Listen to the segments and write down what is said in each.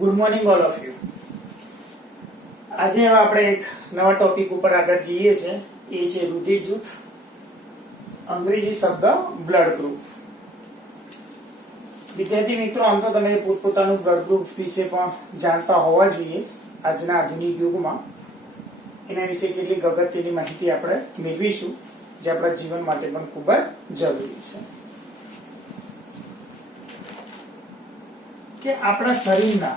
Good morning all of you. આજે આપણે એક નવા ટોપિક ઉપર આગળ જઈએ છે. એ છે રુધિર જૂથ, અંગ્રેજી શબ્દ બ્લડ ગ્રુપ. વિદ્યાર્થી મિત્રો, આમ તો તમે પોતપોતાનું બ્લડ ગ્રુપ વિશે પણ જાણતા હોવા જોઈએ. આજના આધુનિક યુગમાં એના વિશે કેટલીક અગત્યની માહિતી આપણે મેળવીશું, જે આપણા જીવન માટે પણ ખૂબ જ જરૂરી છે. કે આપણા શરીરના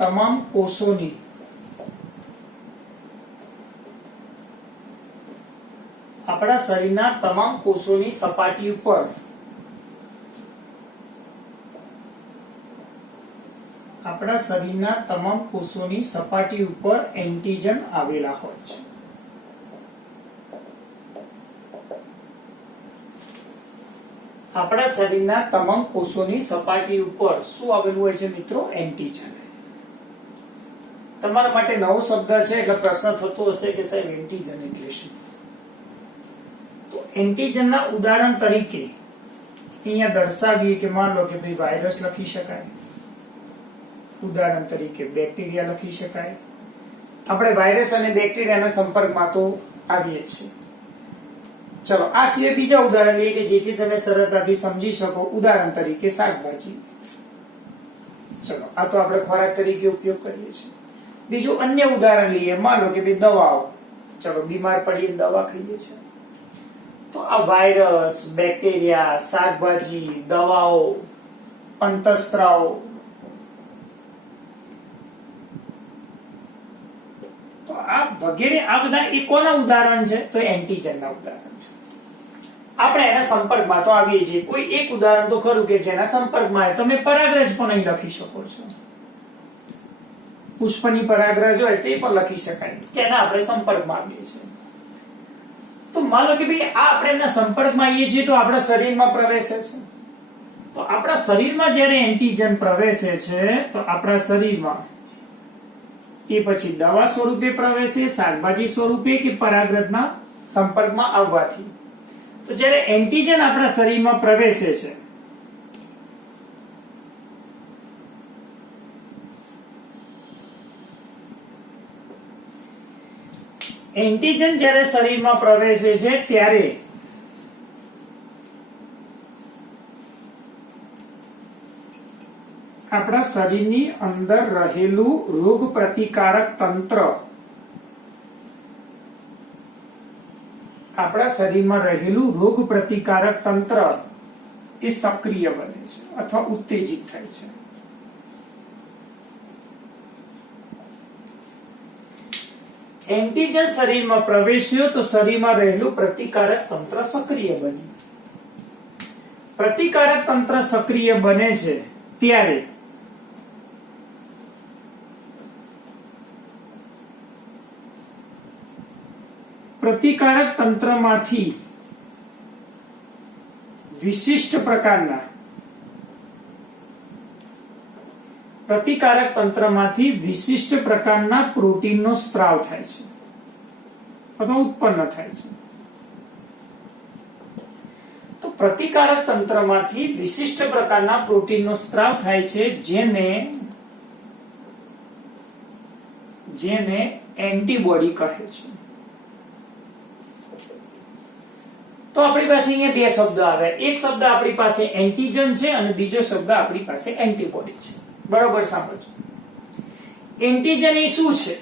તમામ કોષોની સપાટી ઉપર એન્ટીજન આવેલા હોય છે. આપણા શરીરના તમામ કોષોની સપાટી ઉપર શું આવેલું હોય છે મિત્રો? એન્ટીજન. તમારા માટે નવો શબ્દ છે એટલે પ્રશ્ન થતો હશે કે સાહેબ એન્ટીજન એટલે શું? તો એન્ટીજનના ઉદાહરણ તરીકે અહીંયા દર્શાવીએ કે માન લો કે ભાઈ વાયરસ લખી શકાય, ઉદાહરણ તરીકે બેક્ટેરિયા લખી શકાય. આપણે વાયરસ અને બેક્ટેરિયાના સંપર્કમાં તો આવીએ છીએ. ચલો આ સિવાય બીજા ઉદાહરણ લઈએ કે જેથી તમે સરળતાથી સમજી શકો. ઉદાહરણ તરીકે શાકભાજી. ચલો આ તો આપણે ખોરાક તરીકે ઉપયોગ કરીએ છીએ. બીજું અન્ય ઉદાહરણ લઈએ, માન લો કે ભાઈ દવાઓ. ચલો બીમાર પડીએ દવા ખાઈએ છીએ. તો આ વાયરસ, બેક્ટેરિયા, શાકભાજી, દવાઓ, અંતઃસ્ત્રાવ, તો આ વગેરે આ બધા એ કોના ઉદાહરણ છે? તો એન્ટીજનના ઉદાહરણ છે. આપણે એના સંપર્કમાં તો આવીએ છીએ. કોઈ એક ઉદાહરણ તો ખરું કે જેના સંપર્કમાં તમે પરાગરજ પણ અહીં લખી શકો છો. પુષ્પની પરાગરજ હોય તે પણ લખી શકાય કે એના આપણે સંપર્કમાં આવીએ છીએ. તો માન લો કે ભાઈ આ આપણે એના સંપર્કમાં આવીએ છીએ તો આપણા શરીરમાં પ્રવેશે છે. તો આપણા શરીરમાં જ્યારે એન્ટીજન પ્રવેશે છે તો આપણા શરીરમાં એ પછી દવા સ્વરૂપે પ્રવેશે, શાકભાજી સ્વરૂપે કે પરાગરજના સંપર્કમાં આવવાથી. તો જ્યારે એન્ટીજન આપણા શરીરમાં પ્રવેશે છે ત્યારે આપણા શરીરની અંદર રહેલું રોગ પ્રતિકારક તંત્ર એ સક્રિય બને છે અથવા ઉત્તેજિત થાય છે. એન્ટીજન શરીરમાં પ્રવેશ્યો તો શરીરમાં રહેલું પ્રતિકારક તંત્ર સક્રિય બન્યું. પ્રતિકારક તંત્ર સક્રિય બને છે ત્યારે પ્રતિકારક તંત્રમાંથી વિશિષ્ટ પ્રકારના પ્રોટીનનો સ્ત્રાવ થાય છે અથવા ઉત્પન્ન થાય છે. તો પ્રતિકારક તંત્રમાંથી વિશિષ્ટ પ્રકારના પ્રોટીનનો સ્ત્રાવ થાય છે જેને એન્ટીબોડી કહે છે. તો આપણી પાસે અહીંયા બે શબ્દ આવે. એક શબ્દ આપણી પાસે એન્ટીજન છે અને બીજો શબ્દ આપણી પાસે એન્ટીબોડી છે. બરોબર સાંભળજો. એન્ટીજન એ શું છે?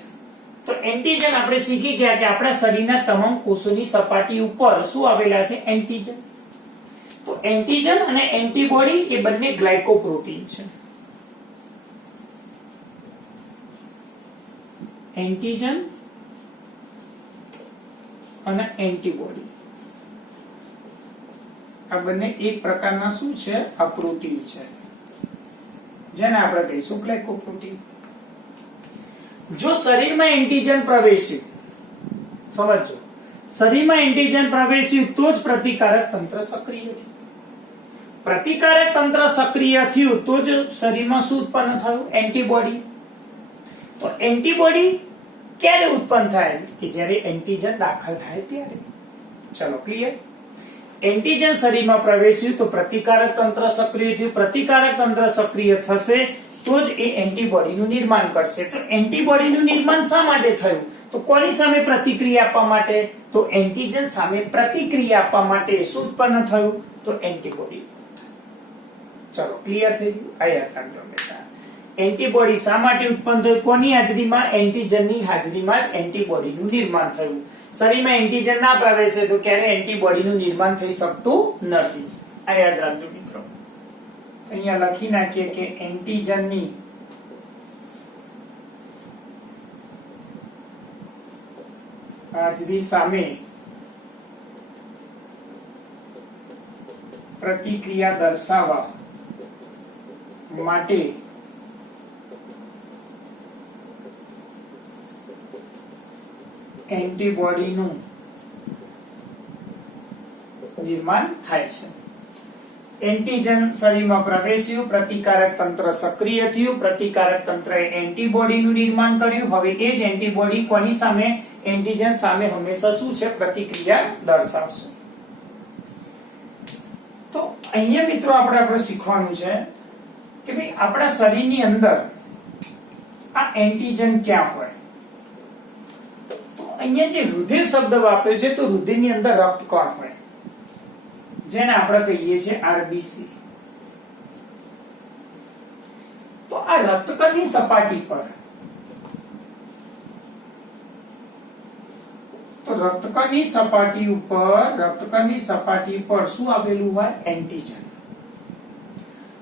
તો એન્ટીજન આપણે શીખી ગયા કે આપણા શરીરના તમામ કોષોની સપાટી ઉપર શું આવેલા છે? એન્ટીજન. તો એન્ટીજન અને એન્ટીબોડી એ બંને ગ્લાયકોપ્રોટીન છે. એન્ટીજન અને એન્ટીબોડી આ બંને એક પ્રકારના શું છે? આ પ્રોટીન છે, જેને આપણે કહીશું ગ્લાયકોપ્રોટીન. જો શરીરમાં એન્ટીજન પ્રવેશ્યું, સમજો, શરીરમાં એન્ટીજન પ્રવેશ્યું તો જ પ્રતિકારક તંત્ર સક્રિય થયું. પ્રતિકારક તંત્ર સક્રિય થયું તો જ શરીરમાં શું ઉત્પન્ન થયું? એન્ટીબોડી. તો એન્ટીબોડી ક્યારે ઉત્પન્ન થાય? કે જ્યારે એન્ટીજન દાખલ થાય ત્યારે. ચલો ક્લિયર. એન્ટીજન શરીરમાં પ્રવેશ્યું તો પ્રતિકારક તંત્ર સક્રિય થયું, પ્રતિકારક તંત્ર સક્રિય થશે તો જ એ એન્ટીબોડીનું નિર્માણ કરશે. તો એન્ટીબોડીનું નિર્માણ શા માટે થયું? તો કોની સામે પ્રતિક્રિયા આપવા માટે? તો એન્ટીજન સામે પ્રતિક્રિયા આપવા માટે. શું ઉત્પન્ન થયું? તો એન્ટીબોડી. ચલો ક્લિયર થઈ ગયું? આ યાદ રાખજો હંમેશા. એન્ટીબોડી શા માટે ઉત્પન્ન થયું? કોની હાજરીમાં? એન્ટીજનની હાજરીમાં જ એન્ટીબોડીનું નિર્માણ થયું. શરીરમાં એન્ટીજન ના પ્રવેશે તો ક્યારે એન્ટીબોડીનું નિર્માણ થઈ શકતું નથી. આ યાદ રાખજો મિત્રો. અહીંયા લખી નાખીએ કે એન્ટીજનની હાજરી સામે પ્રતિક્રિયા દર્શાવવા માટે એન્ટીબોડીનું નિર્માણ થાય છે. એન્ટીજન શરીરમાં પ્રવેશ્યું, પ્રતિકારક તંત્ર સક્રિય થયું, પ્રતિકારક તંત્રએ એન્ટીબોડીનું નિર્માણ કર્યું. હવે એ જ એન્ટીબોડી કોની સામે? એન્ટીજન સામે હંમેશા શું છે? પ્રતિક્રિયા દર્શાવશે. તો અહીંયા મિત્રો આપણે શીખવાનું છે કે ભાઈ આપણા શરીરની અંદર આ એન્ટીજન ક્યાં હોય? તો અહીંયા જે રુધિર શબ્દ વાપર્યો છે તો રુધિરની અંદર રક્તકણ હોય જેને આપણે કહીએ છીએ આરબીસી. તો આ રક્તકણની સપાટી પર રક્તકણની સપાટી પર શું આવેલું હોય? એન્ટીજન.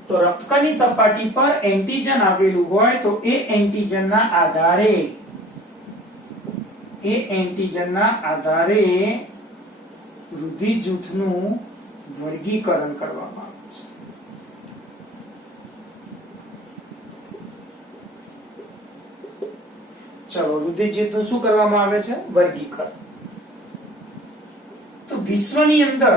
તો રક્તકણની સપાટી પર એન્ટીજન આવેલું હોય તો એ એન્ટીજનના આધારે રુધિર જૂથનું વર્ગીકરણ કરવામાં આવે છે. ચલો રુધિર જૂથનું શું કરવામાં આવે છે? વર્ગીકરણ. તો વિશ્વની અંદર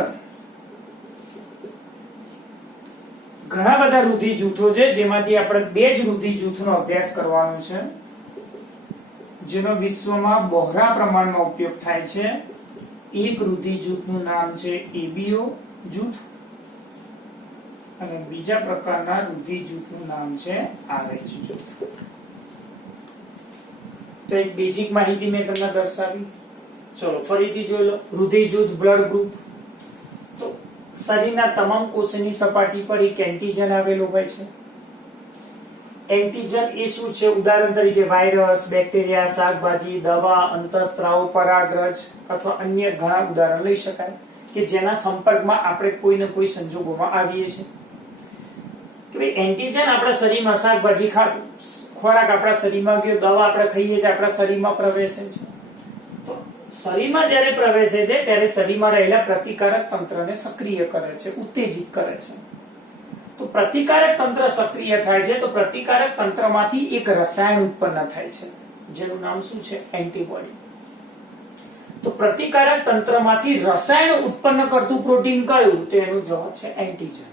ઘણા બધા રુધિર જૂથો છે જેમાંથી આપણે બે જ રુધિર જૂથનો અભ્યાસ કરવાનો છે જેનો વિશ્વમાં બહોળા પ્રમાણમાં ઉપયોગ થાય છે. એક રુધિર જૂથનું નામ છે એબીઓ જૂથ અને બીજા પ્રકારના રુધિર જૂથનું નામ છે આરએચ જૂથ. તો એક બેઝિક માહિતી મેં તમને દર્શાવી. ચલો ફરીથી જોઈ લો. રુધિર જૂથ બ્લડ ગ્રુપ. તો શરીરના તમામ કોષની સપાટી પર એક એન્ટીજન આવેલું હોય છે. એન્ટીજન એ શું છે? ઉદાહરણ તરીકે વાયરસ, બેક્ટેરિયા, શાકભાજી, દવા, અંતઃસ્ત્રાવ, પરાગરજ અથવા અન્ય ઘણા ઉદાહરણ લઈ શકાય કે જેના સંપર્કમાં આપણે કોઈને કોઈ સંજોગોમાં આવીએ છીએ. કે ભાઈ એન્ટીજન આપણા શરીરમાં, શાકભાજી ખાતું, ખોરાક આપણા શરીરમાં ગયો, દવા આપણે ખાઈએ છીએ આપણા શરીરમાં પ્રવેશે છે. તો શરીરમાં જ્યારે પ્રવેશે છે ત્યારે શરીરમાં રહેલા પ્રતિકારક તંત્રને સક્રિય કરે છે, ઉત્તેજિત કરે છે. તો પ્રતિકારક તંત્ર સક્રિય થાય છે તો પ્રતિકારક તંત્રમાંથી એક રસાયણ ઉત્પન્ન થાય છે જેનું નામ શું છે? એન્ટીબોડી. તો પ્રતિકારક તંત્રમાંથી રસાયણ ઉત્પન્ન કરતું પ્રોટીન કયું? તો એનો જવાબ છે એન્ટીજન.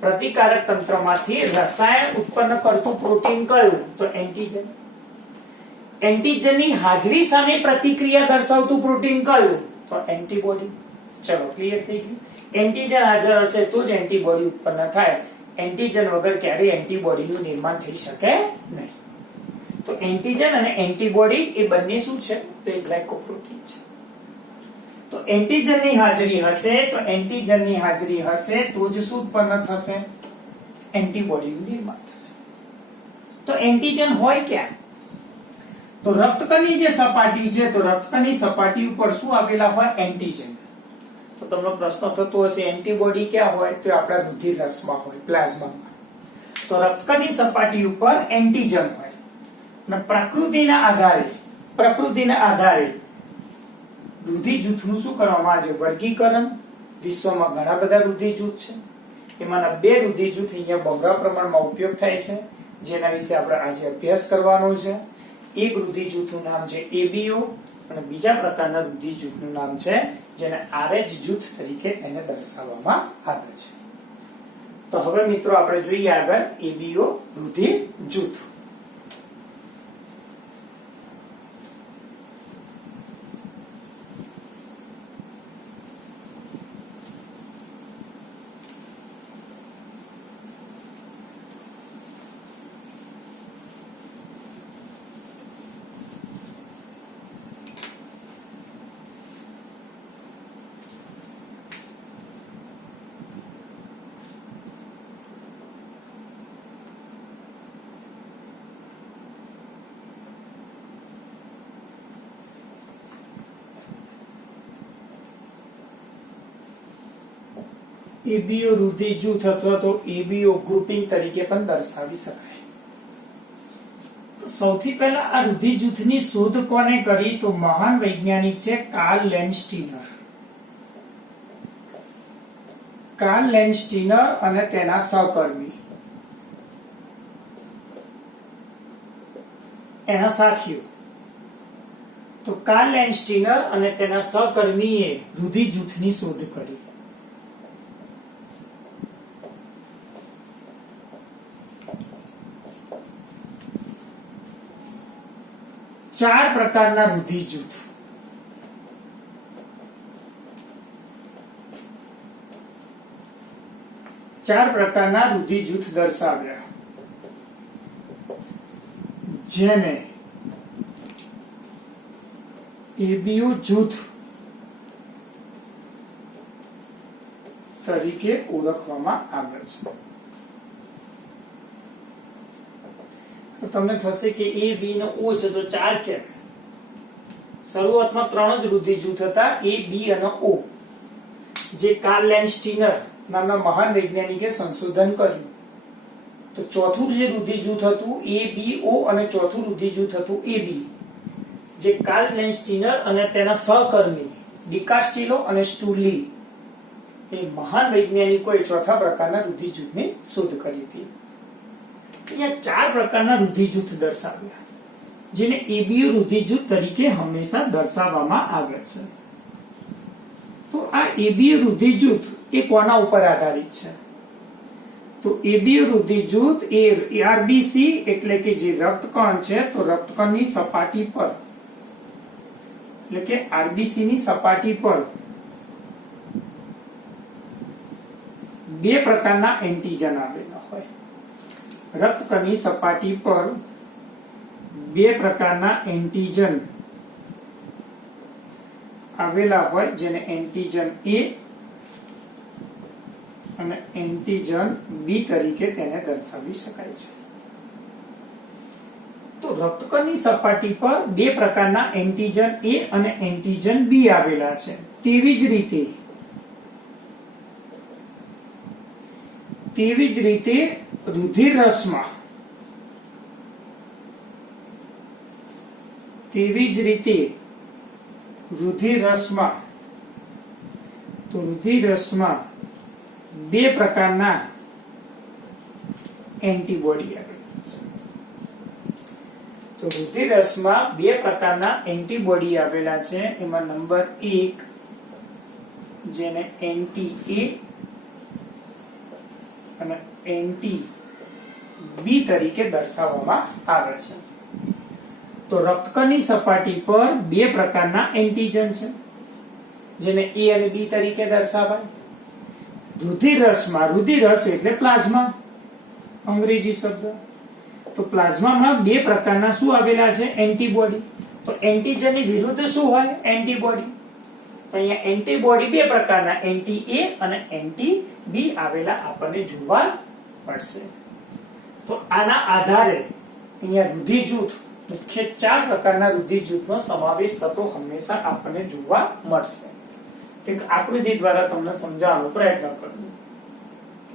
પ્રતિકારક તંત્રમાંથી રસાયણ ઉત્પન્ન કરતું પ્રોટીન કયું? તો એન્ટીજન. એન્ટીજનની હાજરી સામે પ્રતિક્રિયા દર્શાવતું પ્રોટીન કયું? તો એન્ટીબોડી. ચલો ક્લિયર થઈ ગયું. એન્ટીજન હાજર હશે તો જ એન્ટીબોડી ઉત્પન્ન થાય. એન્ટીજન વગર ક્યારેય એન્ટીબોડીનું નિર્માણ થઈ શકે નહીં. તો એન્ટીજન અને એન્ટીબોડી એ બંને શું છે? તો એ ગ્લાયકોપ્રોટીન છે. તો એન્ટીજનની હાજરી હશે તો જ શું ઉત્પન્ન થશે? એન્ટીબોડીનું નિર્માણ થશે. તો એન્ટીજન હોય ક્યાં? તો રક્તકણની જે સપાટી છે તો રક્તકણની સપાટી ઉપર શું આવેલા હોય? એન્ટીજન. તો તમને પ્રશ્ન થતો હશે એન્ટીબોડી ક્યાં હોય? તો આપણા રુધિર રસમાં હોય, પ્લાઝમામાં. તો રક્તકણની સપાટી ઉપર એન્ટીજન હોય અને પ્રકૃતિના આધારે રુધિર જૂથનું શું કરવામાં આવે છે? વર્ગીકરણ. વિશ્વમાં ઘણા બધા રુધિર જૂથ છે. એમાંના બે રુધિર જૂથ અહીંયા બહોળા પ્રમાણમાં ઉપયોગ થાય છે જેના વિશે આપણે આજે અભ્યાસ કરવાનો છે. એક રુધિર જૂથનું નામ છે એબીઓ અને બીજા પ્રકારના રુધિર જૂથનું નામ છે જેને આરએચ જૂથ તરીકે એને દર્શાવવામાં આવે છે. તો હવે મિત્રો આપણે જોઈએ આગળ એબીઓ રુધિર જૂથ. એબીઓ રુધિર જૂથ અથવા તો એબીઓ ગ્રુપિંગ તરીકે પણ દર્શાવી શકાય. તો સૌથી પહેલા આ રુધિર જૂથની શોધ કોને કરી? તો મહાન વૈજ્ઞાનિક છે કાર્લ લેન્ડસ્ટીનર. કાર્લ લેન્ડસ્ટીનર અને તેના સહકર્મી, એના સાથીઓ. તો કાર્લ લેન્ડસ્ટીનર અને તેના સહકર્મીએ રુધિર જૂથની શોધ કરી. ચાર પ્રકારના રુધિર જૂથ. ચાર પ્રકારના રુધિર જૂથ દર્શાવ્યા, જેને એબીઓ જૂથ તરીકે ઓળખવામાં આવે છે. તો તમને થશે કે એ બી નો ઓ છે તો ચાર કેમ? શરૂઆતમાં ત્રણ જ રુધિર જૂથ હતા, એ બી અને ઓ, જે કાર્લ લેન્ડસ્ટીનર નામના મહાન વૈજ્ઞાનિકે સંશોધન કર્યું. તો ચોથું જે રુધિર જૂથ હતું એ બી ઓ અને ચોથું રુધિર જૂથ હતું એ બી, જે કાર્લ લેન્ડસ્ટીનર અને તેના સહકર્મી ડિકાસ્ટિલો અને સ્ટુરલી એ મહાન વૈજ્ઞાનિકોએ ચોથા પ્રકારના રુધિર જૂથની શોધ કરી હતી. અહીંયા ચાર પ્રકારના રુધિર જૂથ દર્શાવ્યા, જેને એબીઓ રુધિર જૂથ તરીકે હંમેશા દર્શાવવામાં આવે છે. તો આ એબીઓ રુધિર જૂથ એ કોના ઉપર આધારિત છે? તો એબીઓ રુધિર જૂથ એ આરબીસી એટલે કે જે રક્તકણ છે, તો રક્તકણની સપાટી પર એટલે કે આરબીસી ની સપાટી પર બે પ્રકારના એન્ટીજન આવેલા હોય. રક્તકણની સપાટી પર બે પ્રકારના એન્ટીજન આવેલા હોય, જેને એન્ટીજન એ અને એન્ટીજન બી તરીકે તેને દર્શાવી શકાય છે. તો રક્તકણની સપાટી પર બે પ્રકારના એન્ટીજન એ અને એન્ટીજન બી આવેલા છે. તેવી જ રીતે રુધિર રસમાં તો રુધિર રસમાં બે પ્રકારના એન્ટીબોડી આવેલા છે. તો રુધિર રસમાં બે પ્રકારના એન્ટીબોડી આવેલા છે. એમાં નંબર 1 જેને એન્ટી એ અને એન્ટી બી તરીકે દર્શાવવામાં આવે છે. તો રક્તકણની સપાટી પર બે પ્રકારના એન્ટીજન છે, જેને એ અને બી તરીકે દર્શાવાય. રુધિર રસ એટલે પ્લાઝમા, અંગ્રેજી શબ્દ. તો પ્લાઝમામાં બે પ્રકારના શું આવેલા છે? એન્ટીબોડી. તો એન્ટીજનની વિરુદ્ધ શું હોય? એન્ટીબોડી. તો અહીંયા એન્ટીબોડી બે પ્રકારના એન્ટી એ અને એન્ટી બી આવેલા આપણને જોવા મળશે. તો આના આધારે અહીંયા રુધિર જૂથ, મુખ્ય ચાર પ્રકારના રુધિર જૂથનો સમાવેશ થતો હંમેશા આપણને જોવા મળશે. એક આકૃતિ દ્વારા તમને સમજાવવાનો પ્રયત્ન કરું.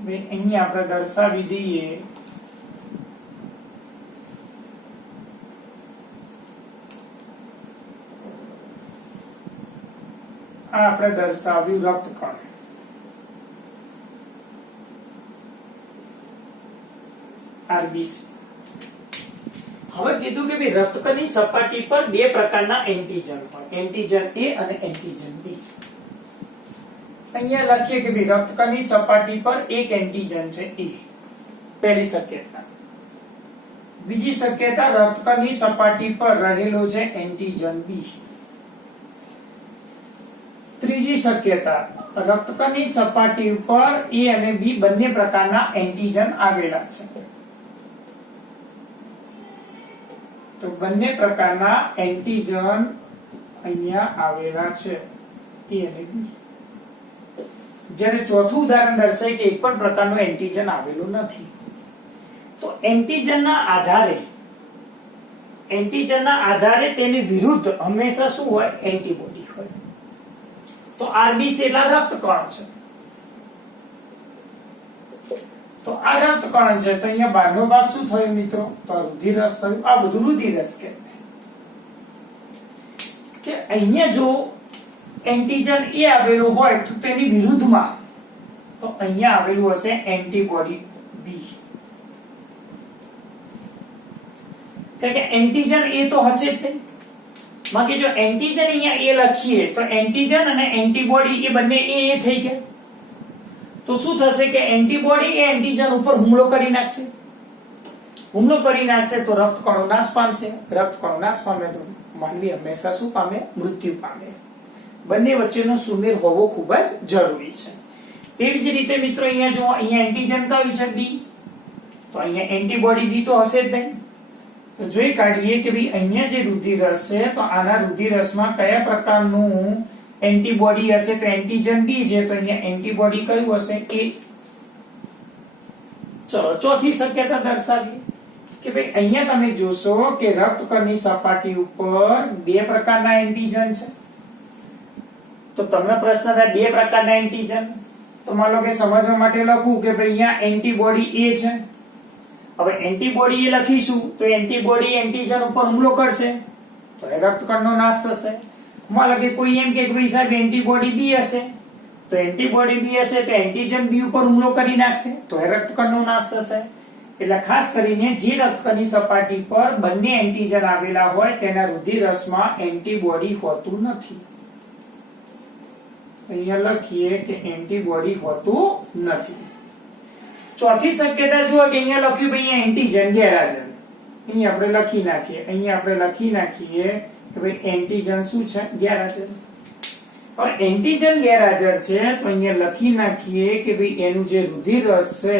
અહીંયા આપણે દર્શાવી દઈએ આ આપણે દર્શાવ્યું રક્તકણ. આરબીસી. હવે કીધું કે ભાઈ રક્તકણની સપાટી પર બે પ્રકારના એન્ટીજન હોય, એન્ટીજન એ અને એન્ટીજન બી. અહીંયા લખીએ કે ભાઈ રક્તકણની સપાટી પર એક એન્ટીજન છે એ, પહેલી શક્યતા. બીજી શક્યતા રક્તકણની સપાટી પર રહેલો છે એન્ટીજન બી. ત્રીજી શક્યતા રક્તકણની સપાટી પર એ અને બી બંને પ્રકારના એન્ટીજન આવેલા છે. તો બંને પ્રકારના એન્ટીજન અહીંયા આવેલા છે એ અને બી. જ્યારે ચોથું ઉદાહરણ દર્શાવે કે એક પણ પ્રકારનું એન્ટીજન આવેલું નથી. તો એન્ટીજનના આધારે તેની વિરુદ્ધ હંમેશા શું હોય? એન્ટીબોડી હોય. તો આરબીસી એટલે રક્તકણ છે. તો આ રક્તકણ છે, તો અહીંયા બહારનો ભાગ શું થયો મિત્રો? તો રુધિર રસ થયું. આ બધું રુધિર રસ કહેવાય. કે અહીંયા જો એન્ટીજન એ આવેલું હોય તો તેની વિરુદ્ધમાં તો અહીંયા આવેલું હશે એન્ટીબોડી બી. કારણ કે એન્ટીજન એ તો હશે જ નહીં. બાકી જો એન્ટીજન અહીંયા એ લખીએ તો એન્ટીજન અને એન્ટીબોડી એ બંને એ થઈ ગયા. તો શું થશે કે એન્ટીબોડી એ એન્ટીજન ઉપર હુમલો કરી નાખશે. હુમલો કરી નાખશે તો રક્તકણો નાશ પામશે. રક્તકણો નાશ પામે તો માનવી હંમેશા શું પામે? મૃત્યુ પામે. બંને વચ્ચેનો સુમેળ હોવો ખૂબ જ જરૂરી છે. તેવી જ રીતે મિત્રો અહીંયા જો અહીંયા એન્ટીજન કયું છે? બી. તો અહીંયા એન્ટીબોડી બી તો હશે જ નહીં. તો જોઈ કાઢીએ કે ભાઈ અહીંયા જે રુધિર રસ છે તો આના રુધિર રસમાં કયા પ્રકારનું એન્ટીબોડી હશે? તો એન્ટીજન બી છે, તો અહીંયા એન્ટીબોડી કયું હશે? એ. ચલો ચોથી શક્યતા દર્શાવીએ કે ભાઈ અહીંયા તમે જોશો કે રક્તકણની સપાટી ઉપર બે પ્રકારના એન્ટીજન છે. તો તમને પ્રશ્ન થાય બે પ્રકારના એન્ટીજન, તો માન લો કે સમજવા માટે લખું કે ભાઈ અહીંયા એન્ટીબોડી એ છે. હવે એન્ટીબોડી એ લખીશું તો એન્ટીબોડી એન્ટીજન ઉપર હુમલો કરશે તો એ રક્તકણનો નાશ થશે. માન લો કે કોઈ એમ કે ભાઈ સાહેબ એન્ટીબોડી બી હશે, તો એન્ટીબોડી બી હશે તો એન્ટીજન બી ઉપર હુમલો કરી નાખશે તો એ રક્તકણનો નાશ થશે. એટલે ખાસ કરીને જે રક્તકણની સપાટી પર બંને એન્ટીજન આવેલા હોય તેના રુધિર રસમાં એન્ટીબોડી હોતું નથી. અહીંયા લખીએ કે એન્ટીબોડી હોતું નથી. ચોથી શક્યતા જુઓ કે અહીંયા લખ્યું ભાઈ એન્ટીજન ગેરહાજર. અહીંયા આપણે લખી નાખીએ, અહીંયા આપણે લખી નાખીએ કે ભાઈ એન્ટીજન શું છે? ગેરહાજર. હવે એન્ટીજન ગેરહાજર છે તો અહીંયા લખી નાખીએ કે ભાઈ એનું જે રુધિર રસ છે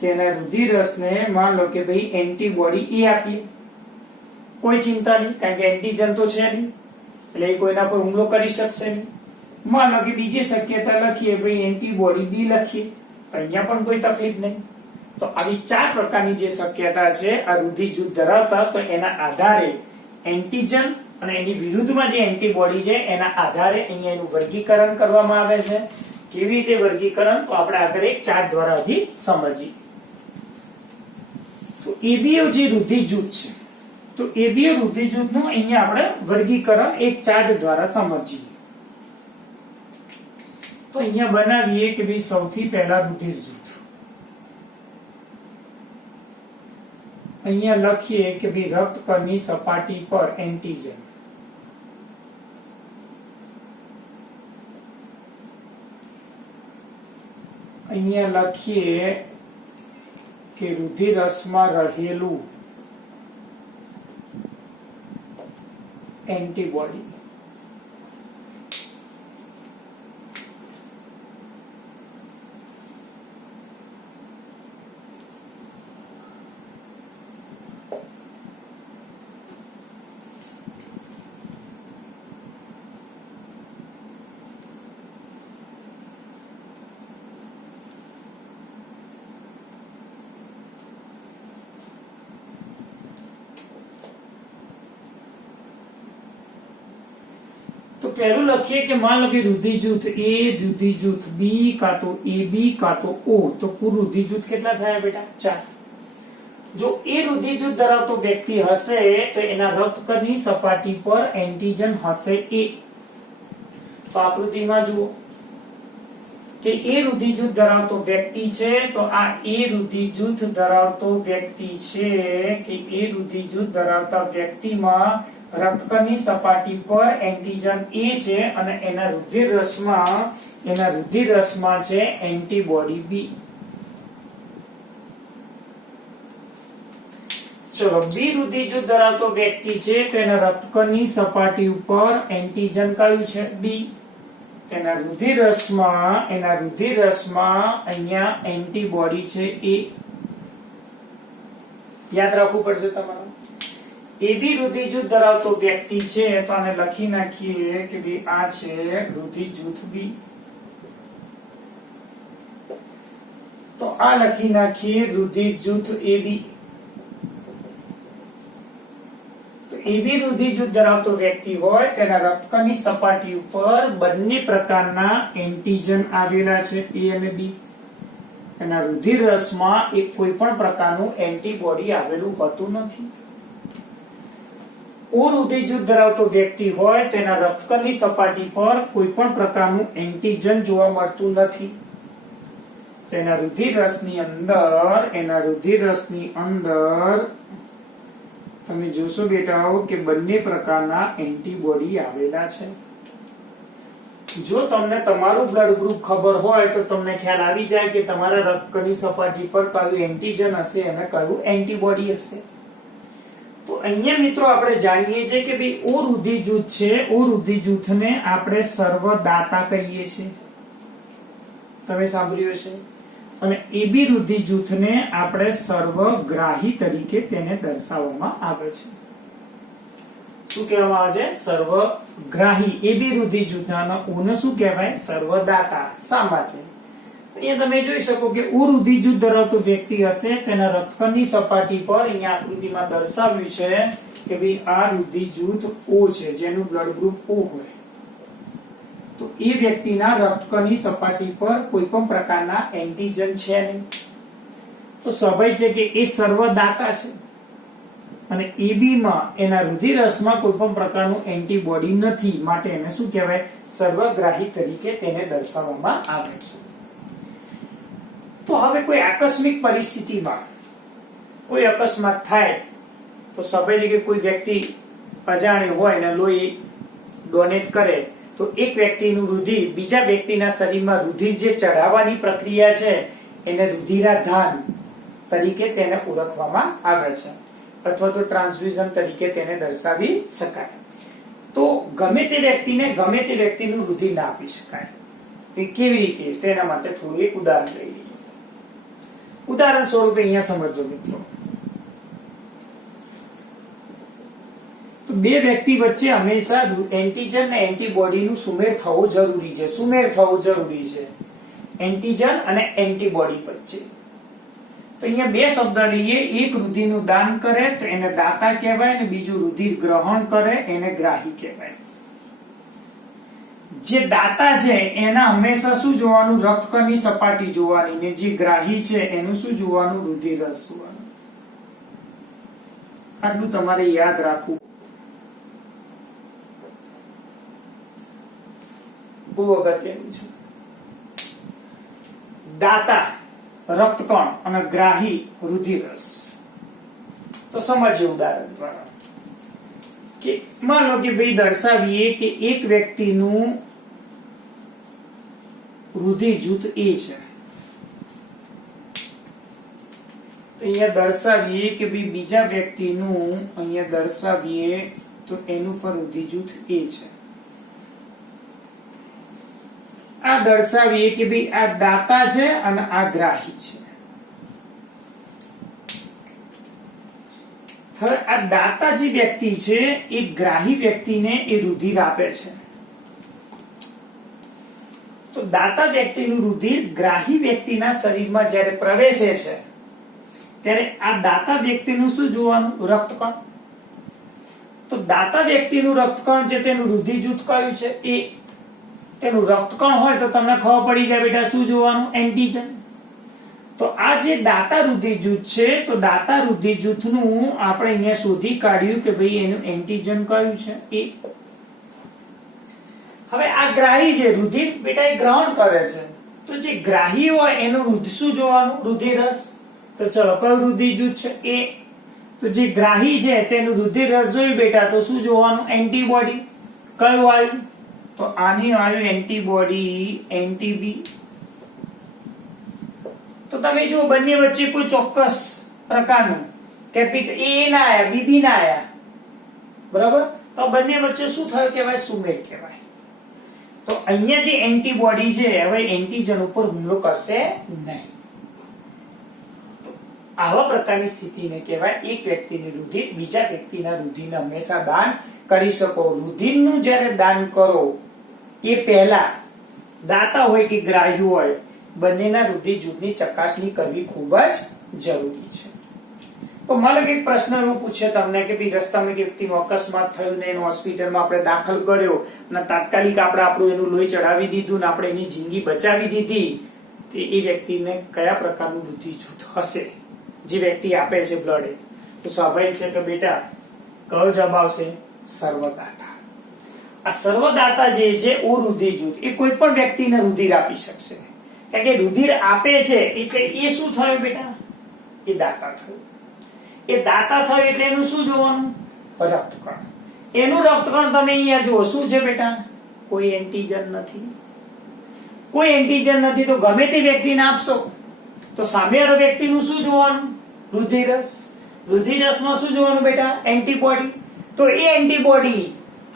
તેના રુધિર રસને માન લો કે ભાઈ એન્ટીબોડી એ આપીએ. કોઈ ચિંતા નહીં, કારણ કે એન્ટીજન તો છે નહીં એટલે એ કોઈના પર હુમલો કરી શકશે નહીં. માન લો કે બીજી શક્યતા લખીએ ભાઈ એન્ટીબોડી બી લખીએ તો અહીંયા પણ કોઈ તકલીફ નહીં. તો આવી ચાર પ્રકારની જે શક્યતા છે આ રુધિર જૂથ ધરાવતા, તો એના આધારે એન્ટીજન અને એની વિરુદ્ધમાં જે એન્ટીબોડી છે એના આધારે અહીંયા એનું વર્ગીકરણ કરવામાં આવે છે. કેવી રીતે વર્ગીકરણ? તો આપણે આગળ એક ચાર્ટ દ્વારા હજી સમજીએ. તો એબીઓ જે રુધિર જૂથ છે તો એબીઓ રુધિર જૂથનું અહીંયા આપણે વર્ગીકરણ એક ચાર્ટ દ્વારા સમજીએ. તો અહીંયા બનાવીએ કે ભાઈ સૌથી પહેલા રુધિર જૂથ. અહીંયા લખીએ કે ભાઈ રક્તકણની સપાટી પર એન્ટીજન. અહીંયા લખીએ કે રુધિર રસમાં રહેલું એન્ટીબોડી. તો પહેલું લખીએ કે માન લો કે રુધિર જૂથ એ, રુધિર જૂથ બી, કાં તો એ બી કાં તો ઓ. તો કુલ રુધિર જૂથ કેટલા થયા બેટા? 4. જો એ રુધિર જૂથ ધરાવતો વ્યક્તિ હશે તો એના રક્તકણની સપાટી પર એન્ટીજન હશે એ. તો આકૃતિમાં જુઓ કે એ રુધિર જૂથ ધરાવતો વ્યક્તિ છે, તો આ એ રુધિર જૂથ ધરાવતો વ્યક્તિ છે કે એ રુધિર જૂથ ધરાવતા વ્યક્તિમાં રક્તકણની સપાટી પર એન્ટીજન એ છે અને એના રુધિર રસમાં છે એન્ટીબોડી બી. ચલો બી રુધિર જૂથ ધરાવતો વ્યક્તિ છે તો એના રક્તકણની સપાટી ઉપર એન્ટીજન કયું છે? બી. તેના રુધિર રસમાં અહીંયા એન્ટીબોડી છે એ. યાદ રાખવું પડશે તમારે. એબી રુધિર જૂથ ધરાવતો વ્યક્તિ છે તો આને લખી નાખીએ કે ભાઈ આ છે રુધિર જૂથ બી. તો આ લખી નાખીએ રુધિર જૂથ એબી. તો એબી રુધિર જૂથ ધરાવતો વ્યક્તિ હોય તેના રક્તકણની સપાટી ઉપર બંને પ્રકારના એન્ટીજન આવેલા છે, એ અને બી. તો અહીંયા લખી નાખીએ રુધિર જૂથ એ, રુધિર જૂથ બી. તો એબી રુધિર જૂથ ધરાવતો વ્યક્તિ હોય તેના રક્તકણની સપાટી ઉપર બંને પ્રકારના એન્ટીજન આવેલા છે, એ અને બી. તો અહીંયા લખીએ કે રુધિર જૂથ એ, રુધિર જૂથ બી. તો એબી રુધિર જૂથ ધરાવતો વ્યક્તિ હોય તેના રક્તકણની સપાટી ઉપર બંને પ્રકારના એન્ટીજન આવેલા છે, એ અને બી. એના રુધિર રસમાં એક કોઈ પણ પ્રકારનું એન્ટીબોડી આવેલું હોતું નથી. ઓ રુધિર જૂથ ધરાવતો વ્યક્તિ હોય તેના રક્તકણની સપાટી પર કોઈ પણ પ્રકારનું એન્ટીજન જોવા મળતું નથી. તેના રુધિર રસની અંદર તમે જોશો બેટાઓ કે બંને પ્રકારના એન્ટીબોડી આવેલા છે. જો તમને તમારું બ્લડ ગ્રુપ ખબર હોય તો તમને ખ્યાલ આવી જાય કે તમારા રક્તકણની સપાટી પર કયું એન્ટીજન હશે અને કયું એન્ટીબોડી હશે. તો અહીંયા મિત્રો આપણે જાણીએ છીએ કે ભાઈ ઓ રુધિર જૂથ છે, ઓ રુધિર જૂથને આપણે સર્વદાતા કહીએ છીએ, તમે સાંભળ્યું હશે. અને એબી રુધિર જૂથને આપણે સર્વગ્રાહી તરીકે તેને દર્શાવવામાં આવે છે. શું કહેવામાં આવે છે? સર્વગ્રાહી. એબી રુધિર જૂથના ઓને શું કહેવાય? સર્વદાતા. શા માટે? અહીંયા તમે જોઈ શકો કે ઓ રુધિર જૂથ ધરાવતો વ્યક્તિ હશે તેના રક્તકણની સપાટી પર અહીંયા આકૃતિમાં દર્શાવ્યું છે કે ભાઈ આ રુધિર જૂથ ઓ છે, જેનું બ્લડ ગ્રુપ ઓ હોય. તો એ વ્યક્તિના રક્તકણની સપાટી પર કોઈ પણ પ્રકારના એન્ટીજન છે નહીં. તો સ્વાભાવિક છે કે એ સર્વદાતા છે. અને એબી માં એના રુધિર રસમાં કોઈ પણ પ્રકારનું એન્ટીબોડી નથી, માટે એને શું કહેવાય? સર્વગ્રાહી તરીકે તેને દર્શાવવામાં આવે છે. તો હવે કોઈ આકસ્મિક પરિસ્થિતિમાં કોઈ અકસ્માત થાય તો સ્વાભાવિક કે કોઈ વ્યક્તિ અજાણ્યો હોય અને લોહી ડોનેટ કરે તો એક વ્યક્તિનું રુધિર બીજા વ્યક્તિના શરીરમાં રુધિર જે ચઢાવવાની પ્રક્રિયા છે એને રુધિરાધાન તરીકે તેને ઓળખવામાં આવે છે, અથવા તો ટ્રાન્સફ્યુઝન તરીકે તેને દર્શાવી શકાય. તો ગમે તે વ્યક્તિનું રુધિર ના આપી શકાય. તે કેવી રીતે? તેના માટે થોડું એક ઉદાહરણ લઈ લઈએ. ઉદાહરણ સ્વરૂપે અહીંયા સમજો મિત્રો. તો બે વ્યક્તિ વચ્ચે હંમેશા એન્ટીજન અને એન્ટીબોડીનું સુમેળ થવો જરૂરી છે. એન્ટીજન અને એન્ટીબોડી વચ્ચે. તો અહીંયા બે શબ્દ લઈએ. એક રુધિરનું દાન કરે તો એને દાતા કહેવાય, અને બીજું રુધિર ગ્રહણ કરે એને ગ્રાહી કહેવાય. જે દાતા છે એના હંમેશા શું જોવાનું? રક્તકણની સપાટી જોવાની, ને જે ગ્રાહી છે એનું શું જોવાનું? રુધિર રસ જોવાનું. આટલું તમારે યાદ રાખવું, બહુ અગત્યનું છે. દાતા રક્તકણ અને ગ્રાહી રુધિર રસ. તો સમજીએ ઉદાહરણ દ્વારા કે માન લો કે ભાઈ દર્શાવીએ કે એક વ્યક્તિનું રુધિર જૂથ એ છે. તો અહીંયા દર્શાવીએ કે ભાઈ બીજા વ્યક્તિનું અહીંયા દર્શાવીએ તો એનું પણ રુધિર જૂથ એ છે. આ દર્શાવીએ કે ભાઈ આ દાતા છે અને આ ગ્રાહી છે. હવે આ દાતા જે વ્યક્તિ છે એ ગ્રાહી વ્યક્તિને એ રુધિર આપે છે. તો દાતા વ્યક્તિનું રુધિર ગ્રાહી વ્યક્તિના શરીરમાં જ્યારે પ્રવેશે છે ત્યારે આ દાતા વ્યક્તિનું શું જોવાનું? રક્તકણ. તો દાતા વ્યક્તિનું રક્તકણ છે તેનું રુધિર જૂથ કયું છે? એ. તેનું રક્તકણ હોય તો તમને ખબર પડી જાય બેટા શું જોવાનું? એન્ટીજન. તો આ જે દાતા રુધિર જૂથ છે, તો દાતા રુધિર જૂથનું આપણે અહીંયા શોધી કાઢ્યું કે ભાઈ એનું એન્ટીજન કયું છે? એ. હવે આ ગ્રાહી છે, રુધિર બેટા એ ગ્રહણ કરે છે. તો જે ગ્રાહી હોય એનું શું જોવાનું? રુધિર રસ. તો ચલો કયું રુધિર જૂથ છે? એ. તો જે ગ્રાહી છે તેનું રુધિર રસ જોયું બેટા તો શું જોવાનું? એન્ટીબોડી. કયું આવ્યું? તો આની આવ્યું એન્ટીબોડી, એન્ટીબી. તો તમે જુઓ બંને વચ્ચે કોઈ ચોક્કસ પ્રકારનું કેપિટલ એ ના આયા, બીબી ના આયા, બરાબર? તો બંને વચ્ચે શું થયું કહેવાય? સુમેળ કહેવાય. તો અહીંયા જે એન્ટીબોડી છે હવે એન્ટીજન ઉપર હુમલો કરશે નહીં. આવા પ્રકારની સ્થિતિને કહેવાય એક વ્યક્તિનું રુધિર બીજા વ્યક્તિના રુધિરને હંમેશા દાન કરી શકો. રુધિરનું જ્યારે દાન કરો એ પહેલા દાતા હોય કે ગ્રાહી હોય બંનેના રુધિર જૂથની ચકાસણી કરવી ખૂબ જ જરૂરી છે. તો મારે એક પ્રશ્ન હું પૂછે તમને કે ભાઈ રસ્તામાં એક વ્યક્તિનું અકસ્માત થયું ને એને હોસ્પિટલમાં આપણે દાખલ કર્યો અને તાત્કાલિક આપણે આપણું એનું લોહી ચડાવી દીધું ને આપણે એની જિંદગી બચાવી દીધી, તે એ વ્યક્તિને કયા પ્રકારનું રુધિર જૂથ હશે જે વ્યક્તિ આપે છે બ્લડ. તો સ્વાભાવિક છે કે બેટા કયો જવાબ આવશે? સર્વદાતા. આ સર્વદાતા જે છે ઓ રુધિર જૂથ એ કોઈ પણ વ્યક્તિને રુધિર આપી શકશે. કારણ કે રુધિર આપે છે એટલે એ શું થયું બેટા? એ દાતા થયું. એ દાતા થયું એટલે એનું શું જોવાનું? રક્તકણ. એનું રક્તકણ તમે અહીંયા જુઓ શું છે બેટા? કોઈ એન્ટીજન નથી. કોઈ એન્ટીજન નથી તો ગમે તે વ્યક્તિને આપશો તો સામેવાળા વ્યક્તિનું શું જોવાનું? રુધિરરસ. રુધિરરસમાં શું જોવાનું બેટા? એન્ટીબોડી. તો એ એન્ટીબોડી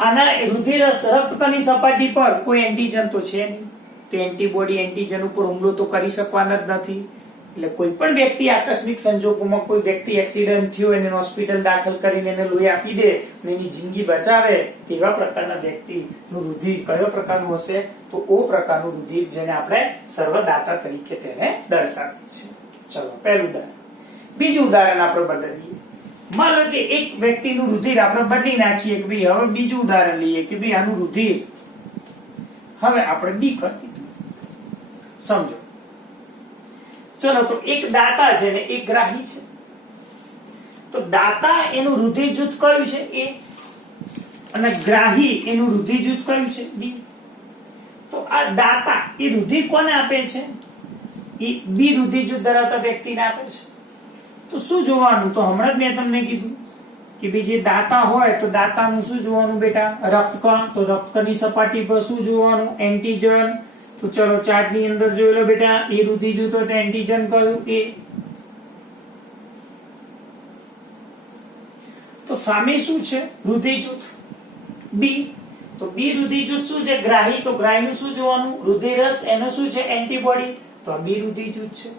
આના રુધિરરસ રક્તકણની સપાટી પર કોઈ એન્ટીજન તો છે નહીં, તો એન્ટીબોડી એન્ટીજન ઉપર હુમલો તો કરી શકવાના જ નથી. એટલે કોઈ પણ વ્યક્તિ આકસ્મિક સંજોગોમાં કોઈ વ્યક્તિ એક્સિડન્ટ થયો એને હોસ્પિટલ દાખલ કરીને એને લોહી આપી દે અને એની જિંદગી બચાવે તેવા પ્રકારના વ્યક્તિનું રુધિર કયો પ્રકારનું હશે? તો ઓ પ્રકારનું રુધિર જેને આપણે સર્વદાતા તરીકે તેને દર્શાવીએ છીએ. ચલો પહેલું ઉદાહરણ. બીજું ઉદાહરણ આપણે બદલીએ. માનો કે એક વ્યક્તિનું રુધિર આપણે બદલી નાખીએ કે ભાઈ હવે બીજું ઉદાહરણ લઈએ કે ભાઈ આનું રુધિર હવે આપણે ડી કરી દીધું. સમજો. ચલો તો એક દાતા છે ને એક ગ્રાહી છે. તો દાતા એનું રુધિર જૂથ કયું છે? એ. અને ગ્રાહી એનું રુધિર જૂથ કયું છે? બી. તો આ દાતા એ રુધિર કોને આપે છે? એ બી રુધિર જૂથ ધરાવતા વ્યક્તિને આપે છે. તો શું જોવાનું? તો હમણાં જ મેં તમને કીધું કે ભાઈ જે દાતા હોય તો દાતાનું શું જોવાનું બેટા? રક્તકણ. તો રક્તકણની સપાટી પર શું જોવાનું? એન્ટીજન. તો ચલો ચાર્ટ ની અંદર જોઈ લો બેટા. એ રુધિર જૂથ તો એન્ટીજન કયું? એ. તો સામે શું છે? રુધિર જૂથ બી. તો બી રુધિર જૂથ શું છે? ગ્રાહી. તો ગ્રાહીનું શું જોવાનું? રુધિરરસ. એનું શું છે? એન્ટીબોડી. તો આ બી રુધિર જૂથ છે.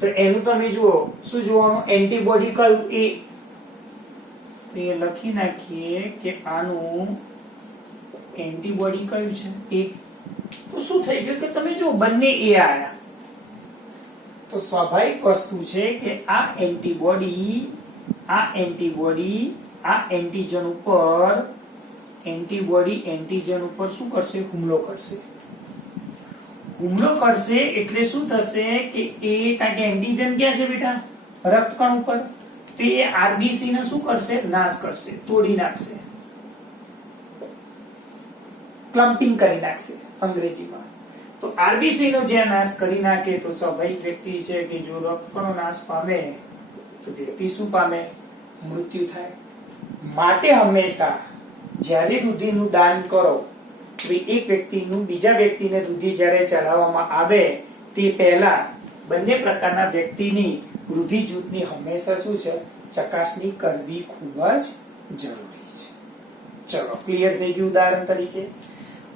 તો એનું તમે જુઓ શું જોવાનું? એન્ટીબોડી કયું? એ. તો એ લખી નાખીએ કે આનું એન્ટીબોડી કયું છે? એ. તો શું થઈ ગયું કે તમે જો બંને એ આયા. તો સ્વાભાવિક વસ્તુ છે કે આ એન્ટીબોડી આ એન્ટીજન ઉપર એન્ટીબોડી એન્ટીજન ઉપર શું કરશે? હુમલો કરશે. હુમલો કરશે એટલે શું થશે કે એ કારણ કે એન્ટીજન ક્યાં છે બેટા? રક્તકણ ઉપર. તો એ આરબીસી ને શું કરશે? નાશ કરશે, તોડી નાખશે, ક્લમ્પિંગ કરી નાખશે અંગ્રેજીમાં. તો આરબીસી નો જે નાશ કરી નાખે તો સ્વાભાવિક વ્યક્તિ છે કે જો રક્તકણો નાશ પામે તો વ્યક્તિ શું પામે? મૃત્યુ થાય. માટે હંમેશા જ્યારે રુધિરનું દાન કરો એક વ્યક્તિનું બીજા વ્યક્તિને રુધિર જ્યારે ચઢાવવામાં આવે તે પહેલા બંને પ્રકારના વ્યક્તિની રુધિર જૂથની હંમેશા શું છે? ચકાસણી કરવી ખૂબ જ જરૂરી છે. ચલો ક્લિયર થઈ ગયું ઉદાહરણ તરીકે.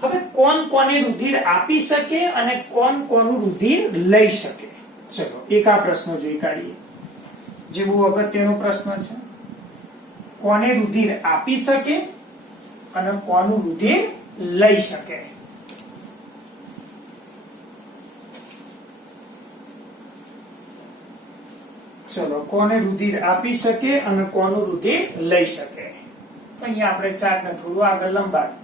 હવે કોણ કોને રુધિર આપી શકે અને કોણ કોનું રુધિર લઈ શકે? ચલો એક આ પ્રશ્ન જોઈ કાઢીએ જે બહુ અગત્યનો પ્રશ્ન છે. કોને રુધિર આપી શકે અને કોનું રુધિર લઈ શકે? ચલો કોને રુધિર આપી શકે અને કોનું રુધિર લઈ શકે? તો અહીંયા આપણે ચાર્ટને થોડું આગળ લંબાવીએ.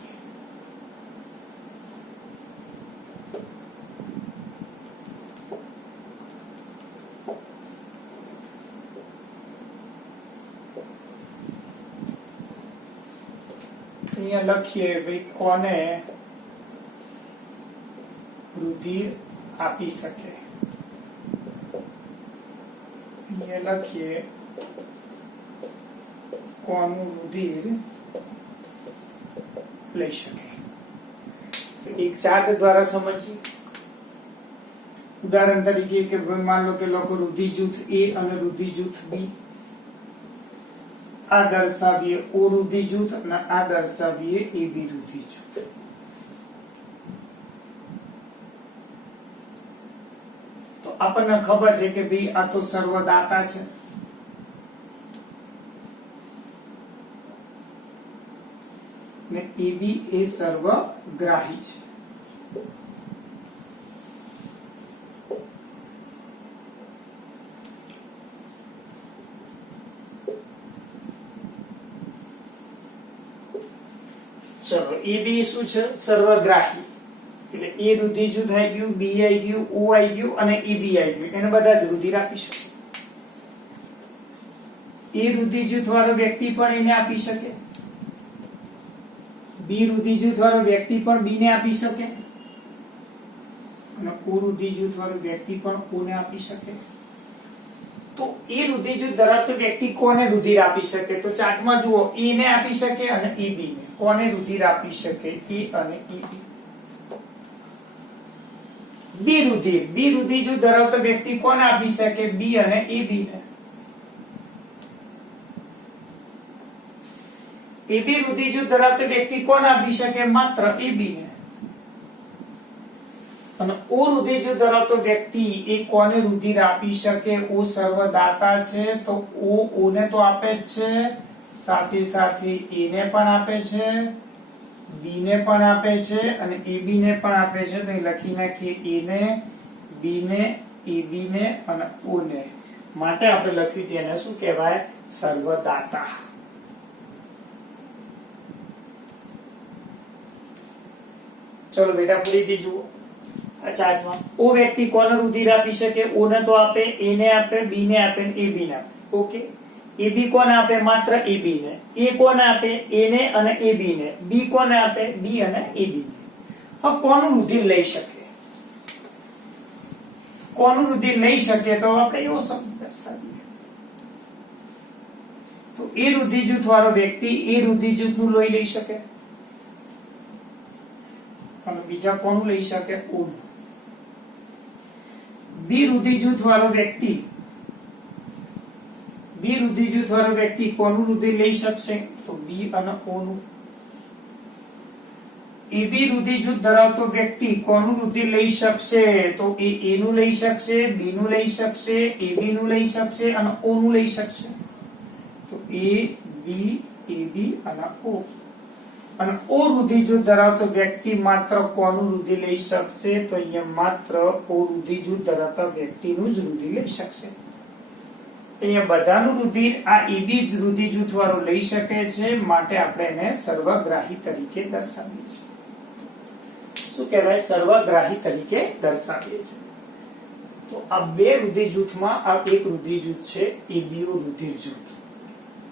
અહીંયા લખીએ ભાઈ કોને રુધિર આપી શકે. અહીંયા લખીએ કોનું રુધિર લઈ શકે. તો એક ચાર્ટ દ્વારા સમજીએ. ઉદાહરણ તરીકે કે માન લો કે લોકો રુધિર જૂથ એ અને રુધિર જૂથ બી. આ દર્શાવીએ ઓ રુધિર જૂથ અને આ દર્શાવીએ એ બી રુધિર જૂથ. તો આપણને ખબર છે કે ભાઈ આ તો સર્વદાતા છે. ને એ બી એ સર્વગ્રાહી છે. ચલો એ બી શું છે? સર્વગ્રાહી. એટલે એ રુધિર થઈ ગયું, બી આવી ગયું, ઓ આવી ગયું અને એબી આવી ગયું. એને બધા જ રુધિર આપી શકે. એ રુધિર જૂથ વાળો વ્યક્તિ પણ એને આપી શકે, બી રુધિર જૂથ વાળો વ્યક્તિ પણ બી ને આપી શકે અને ઓ રુધિર જૂથ વાળો વ્યક્તિ પણ ઓ ને આપી શકે. તો એ રુધિર જૂથ ધરાવતો વ્યક્તિ કોને રુધિર આપી શકે? તો ચાર્ટમાં જુઓ, એ ને આપી શકે અને એ બી ને. કોને રુધિર આપી શકે? એ અને એ બી. બી રુધિર જૂથ ધરાવતો વ્યક્તિ કોને આપી શકે? બી અને એ બી ને. એબી રુધિર જૂથ ધરાવતો વ્યક્તિ કોને આપી શકે? માત્ર એબી ને. અને ઓ રુધિર જૂથ ધરાવતો વ્યક્તિ એ કોને રુધિર આપી શકે? ઓ સર્વદાતા છે તો ઓ ને તો આપે જ છે, સાથે સાથે એ ને પણ આપે છે, બી ને પણ આપે છે અને એબી ને પણ આપે છે. તો અહીં લખી નાખીએ, એ ને, બી ને, એબી ને અને ઓ ને. માટે આપણે લખ્યું તેને શું કહેવાય? સર્વદાતા. ચલો બેટા ફરીથી જુઓ આ ચાર્ટમાં. ઓ વ્યક્તિ કોને રુધિર આપી શકે? ઓ ને તો આપે, એ ને આપે, બી ને આપે, એ બી ને આપે. ઓકે. એ બી કોને આપે? માત્ર એ બી ને. એ કોને આપે? એ ને અને એ બી ને. બી કોને આપે? બી અને એ બી ને. હવે કોનું રુધિર લઈ શકે? કોનું રુધિર લઈ શકે? તો આપણે એવો શબ્દ દર્શાવીએ. તો એ રુધિર જૂથ વાળો વ્યક્તિ એ રુધિર જૂથનું લોહી લઈ શકે અને બીજા કોનું લઈ શકે? ઓ. બી રુધિર જૂથ વાળો વ્યક્તિ કોનું રુધિર લઈ શકશે? તો બી અને ઓ નું. એબી રુધિર જૂથ ધરાવતો વ્યક્તિ કોનું રુધિર લઈ શકશે? તો એ નું લઈ શકશે, બી નું લઈ શકશે, એબી નું લઈ શકશે અને ઓ નું લઈ શકશે. તો એ, બી, એબી અને ઓ. અને ઓ રુધિર જૂથ ધરાવતો વ્યક્તિ માત્ર કોનું રુધિર લઈ શકશે? તો અહીંયા માત્ર ઓ રુધિર જૂથ ધરાવતા વ્યક્તિનું જ રુધિર લઈ શકશે. તો અહીંયા બધાનું રુધિર આ એબી રુધિર જૂથ વાળો લઈ શકે છે, માટે આપણે એને સર્વગ્રાહી તરીકે દર્શાવીએ છીએ. શું કહેવાય? સર્વગ્રાહી તરીકે દર્શાવીએ છીએ. તો આ બે રુધિર જૂથમાં આ એક રુધિર જૂથ છે, એબીઓ રુધિર જૂથ.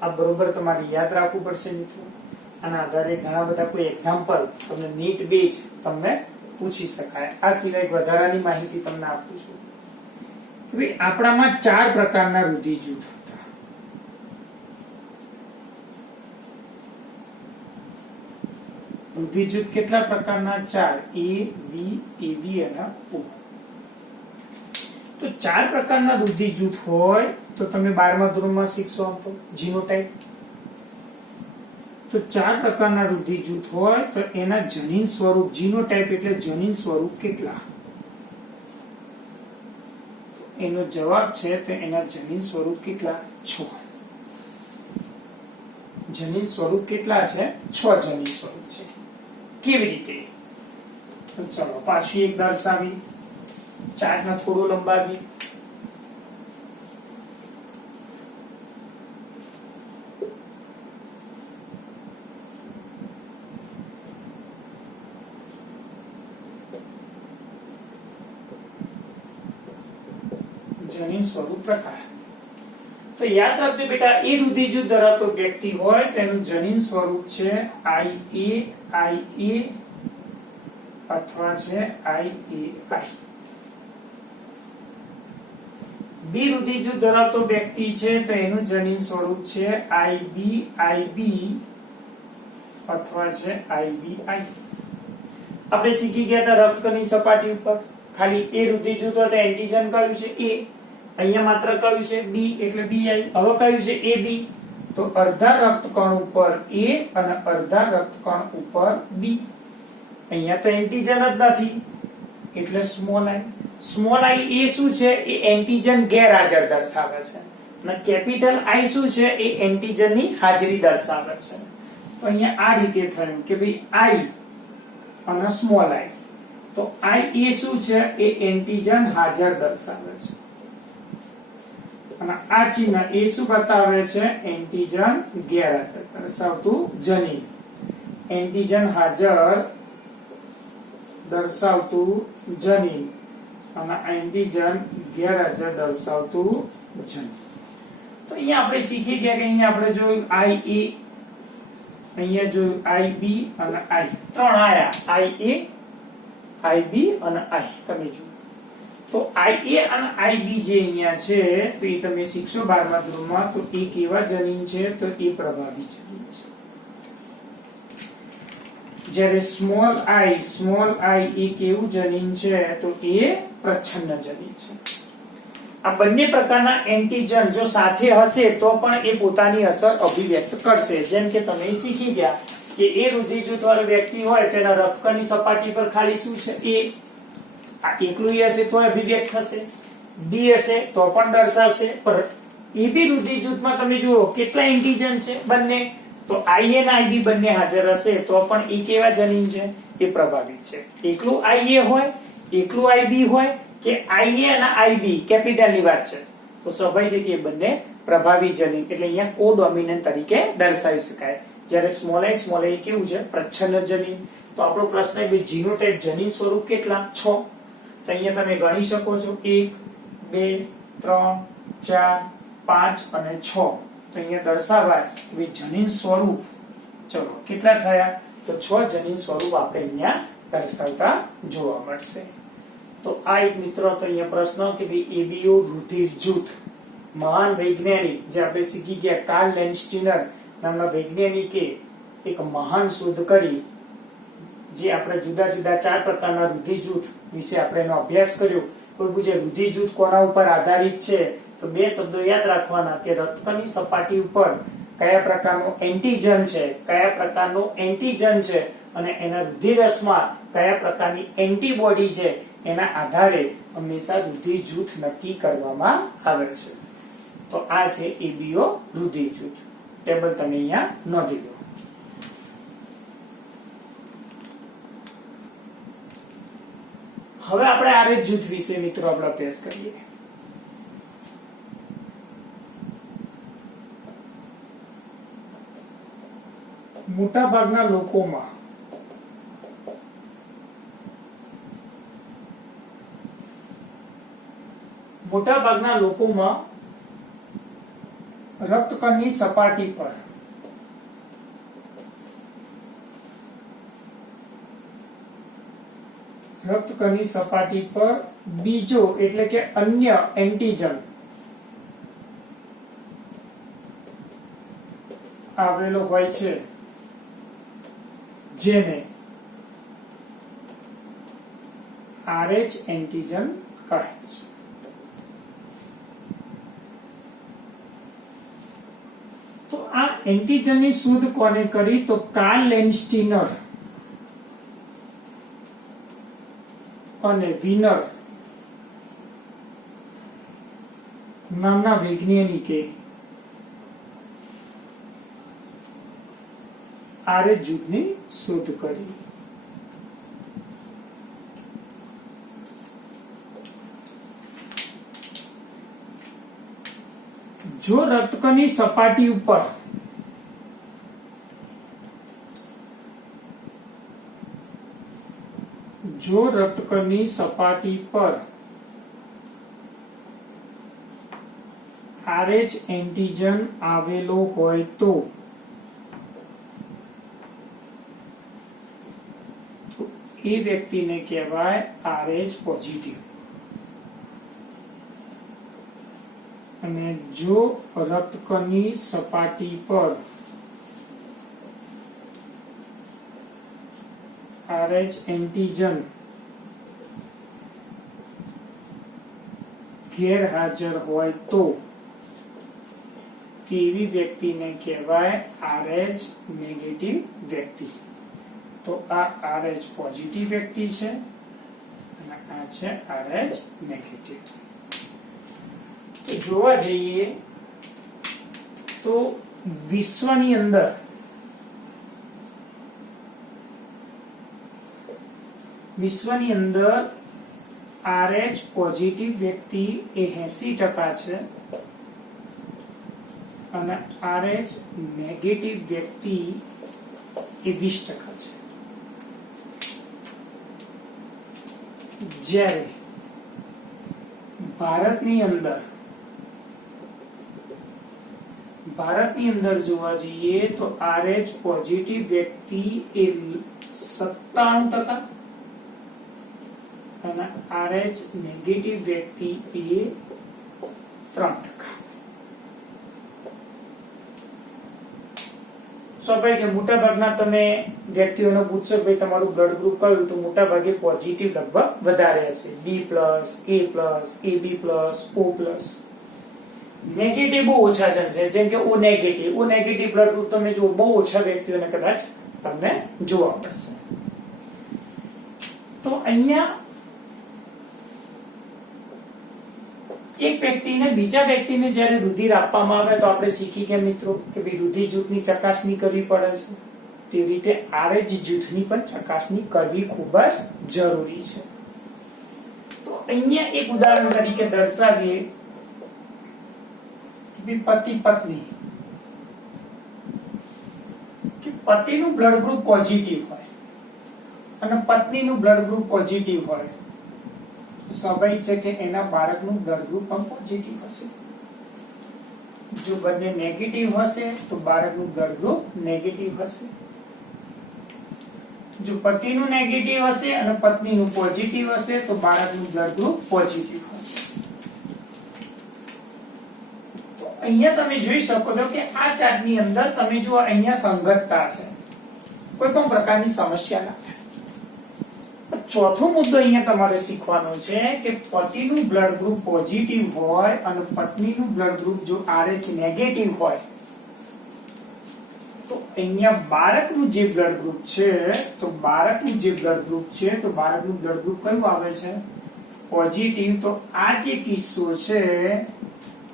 આ બરોબર તમારે યાદ રાખવું પડશે મિત્રો. આના આધારે ઘણા બધા કોઈ એક્ઝામ્પલ તમને નીટ બેઝ તમને પૂછી શકાય. આ સિવાય વધારાની માહિતી તમને આપું છું કે ભાઈ આપણામાં 4 પ્રકારના રુધિર જૂથ હતા. રુધિર જૂથ કેટલા પ્રકારના? 4. એ, બી, એબી અને ઓ. તો 4 પ્રકારના રુધિર જૂથ હોય તો તમે 12મા ધોરણમાં શીખશો તો જીનોટાઇપ. તો 4 પ્રકારના રુધિર જૂથ હોય તો એના જનીન સ્વરૂપ, જીનોટાઇપ એટલે જનીન સ્વરૂપ કેટલા? એનો જવાબ છે તો એના જનીન સ્વરૂપ કેટલા? 6. જનીન સ્વરૂપ કેટલા છે? 6 જનીન સ્વરૂપ છે. કેવી રીતે? તો ચલો પાછું એક દર્શાવી, ચાર્ટને થોડું લંબાવી. જનીન સ્વરૂપ પ્રકાર. તો યાદ રાખજો બેટા, એ રુધિર જૂથ ધરાવતો વ્યક્તિ હોય તેનું જનીન સ્વરૂપ છે IA અથવા છે IAI. બી રુધિર જૂથ ધરાવતો વ્યક્તિ છે તો એનું જનીન સ્વરૂપ છે IB અથવા છે IBI. આપણે શીખી ગયા હતા રક્તકણની સપાટી ઉપર ખાલી એ રુધિર જૂથ હોય તો એન્ટીજન કયું છે? A. અહીંયા માત્ર કયું છે? B એટલે BI. હવે કયું છે? AB. તો અડધા રક્તકણ ઉપર A અને અડધા રક્તકણ ઉપર B. અહીંયા તો એન્ટીજન જ નથી એટલે સ્મોલ i. સ્મોલ i એ શું છે? એ એન્ટીજન ગેરહાજર દર્શાવે છે અને કેપિટલ I શું છે? એ એન્ટીજનની હાજરી દર્શાવે છે. તો અહીંયા આ રીતે થયું કે ભાઈ I અને સ્મોલ i. તો I એ શું છે? એ એન્ટીજન હાજર દર્શાવે છે અને આ ચિહ્ન એ શું બતાવે છે? એન્ટીજન ગેરહાજર દર્શાવતું જનીન. એન્ટીજન હાજર દર્શાવતું જનીન અને એન્ટીજન ગેરહાજર દર્શાવતું જનીન. તો અહીંયા આપણે શીખી ગયા કે અહીંયા આપણે જોયું IA, અહીંયા જોયું IB અને I. ત્રણ આયા, IA, IB અને I. તમે જુઓ તો IA અને IB જે અહીંયા છે તો એ તમે શીખશો 12મા ધોરણમાં. તો એ કેવા જનીન છે? તો એ પ્રભાવી જનીન છે. જ્યારે સ્મોલ I એ કેવું જનીન છે? તો એ પ્રચ્છન્ન જનીન છે. આ બંને પ્રકારના એન્ટીજન જો સાથે હશે તો પણ એ પોતાની અસર અભિવ્યક્ત કરશે. જેમ કે તમે શીખી ગયા કે એ રુધિરજૂથ વાળો વ્યક્તિ હોય તેના રક્તકણની સપાટી પર ખાલી શું છે? A. આ એકલું હશે તો અભિવ્યક્ત થશે, B હશે તો પણ દર્શાવશે. પણ EB રુધિરજૂથમાં તમે જુઓ કેટલા એન્ટીજન છે? બંને. તો IA અને IB બંને હાજર હશે તો પણ એ કેવા જનીન છે? એ પ્રભાવિત છે. એકલું IA હોય, એકલું IB હોય કે IA અને IB કેપિટલની વાત છે તો સ્વાભાવિક છે કે બંને પ્રભાવી જનીન એટલે અહીંયા કોડોમિનન્ટ તરીકે દર્શાવી શકાય. જ્યારે સ્મોલ i કેવું છે? પ્રચ્છન્ન જનીન. તો આપણો પ્રશ્ન એ જીનોટાઇપ જનીન સ્વરૂપ કેટલા? 6. તો અહીંયા તમે ગણી શકો છો 1 2 3 4 5 અને 6. તો અહીંયા દર્શાવાય કે જનીન સ્વરૂપ ચલો કેટલા થયા? તો 6 જનીન સ્વરૂપ આપણે અહીંયા દર્શાવતા જોવા મળશે. તો આ એક મિત્રો તો અહીંયા પ્રશ્ન કે ભાઈ એબીઓ રુધિર જૂથ મહાન વૈજ્ઞાનિક જે આપણે શીખી ગયા કાર્લ લેન્સ્ટીનર નામના વૈજ્ઞાનિકે એક મહાન શોધ કરી જે આપણે જુદા જુદા 4 પ્રકારના રુધિર જૂથ વિશે આપણે એનો અભ્યાસ કર્યો. કોઈ પૂછે રુધિર જૂથ કોના ઉપર આધારિત છે? તો બે શબ્દો યાદ રાખવાના કે રક્તની સપાટી ઉપર કયા પ્રકારનું એન્ટીજન છે, કયા પ્રકારનું એન્ટીજન છે અને એના રુધિરરસમાં કયા પ્રકારની એન્ટીબોડી છે એના આધારે હંમેશા રુધિર જૂથ નક્કી કરવામાં આવે છે. તો આ છે એબીઓ રુધિર જૂથ. ટેબલ તમે અહીંયા નોંધી લો. હવે આપણે આરએચ જૂથ વિશે મિત્રો આપણે અભ્યાસ કરીએ. મોટા ભાગના લોકોમાં રક્તકણની સપાટી પર બીજો એટલે કે અન્ય એન્ટીજન આવેલો હોય છે જેને RH એન્ટીજન કહે છે. તો આ એન્ટીજનની શોધ કોને કરી? તો કાર્લ લેન્સ્ટીનર અને વિનર નામના વૈજ્ઞાનિકે RH જૂથની શોધ કરી. જો રક્તકણની સપાટી ઉપર RH એન્ટીજન આવેલો હોય તો એ વ્યક્તિને કહેવાય RH પોઝિટિવ. અને જો રક્તકણની સપાટી પર RH એન્ટીજન ગેરહાજર હોય તો તેવી વ્યક્તિને કહેવાય RH નેગેટિવ વ્યક્તિ. તો આ RH પોઝિટિવ વ્યક્તિ છે અને આ છે RH નેગેટિવ. તો જોવા જઈએ તો વિશ્વની અંદર RH પોઝિટિવ વ્યક્તિ એ 80% છે અને RH નેગેટિવ વ્યક્તિ એ 20% છે. જ્યારે ભારતની અંદર જોવા જઈએ તો RH પોઝિટિવ વ્યક્તિ એ 97% અને RH નેગેટિવ વ્યક્તિ એ 3%. સ્વાભાવિક કે મોટા ભાગના તમે વ્યક્તિઓને પૂછશો કે તમારું બ્લડ ગ્રુપ કયું, તો મોટા ભાગે પોઝિટિવ લગભગ વધારે હશે, B+, A+, AB+, O+. Negative બહુ ઓછા ચાન્સ છે, જેમ કે O નેગેટિવ બ્લડ ગ્રુપ તમે જો બહુ ઓછા વ્યક્તિઓને કદાચ તમને જોવા મળશે. તો અહીંયા એક વ્યક્તિને બીજા વ્યક્તિને જ્યારે રુધિર આપવામાં આવે તો આપણે શીખી ગયા મિત્રો કે ભાઈ રુધિર જૂથની ચકાસણી કરવી પડે છે. તેવી રીતે RH જૂથની પણ ચકાસણી કરવી ખૂબ જ જરૂરી છે. તો અહીંયા એક ઉદાહરણ તરીકે દર્શાવીએ કે પતિ પત્ની, કે પતિનું બ્લડ ગ્રુપ પોઝિટિવ હોય અને પત્નીનું બ્લડ ગ્રુપ પોઝિટિવ હોય, સ્વાભાવિક છે કે એના બાળકનું બ્લડ ગ્રુપ પણ પોઝિટિવ હશે. જો બંને નેગેટિવ હશે તો બાળકનું બ્લડ ગ્રુપ નેગેટિવ હશે. જો પતિનું નેગેટિવ હશે અને પત્નીનું પોઝિટિવ હશે તો બાળકનું બ્લડ ગ્રુપ પોઝિટિવ હશે. તો અહીંયા તમે જોઈ શકો છો કે આ ચાર્ટની અંદર તમે જો અહીંયા સંગતતા છે, કોઈ પણ પ્રકારની સમસ્યા ના થાય. ચોથો મુદ્દો અહીંયા તમારે શીખવાનો છે કે પતિનું બ્લડ ગ્રુપ પોઝિટિવ હોય અને પત્નીનું બ્લડ ગ્રુપ જો RH નેગેટિવ હોય તો અહીંયા બાળકનું જે બ્લડ ગ્રુપ છે તો બાળકનું બ્લડ ગ્રુપ કયું આવે છે? પોઝિટિવ. તો આ જે કિસ્સો છે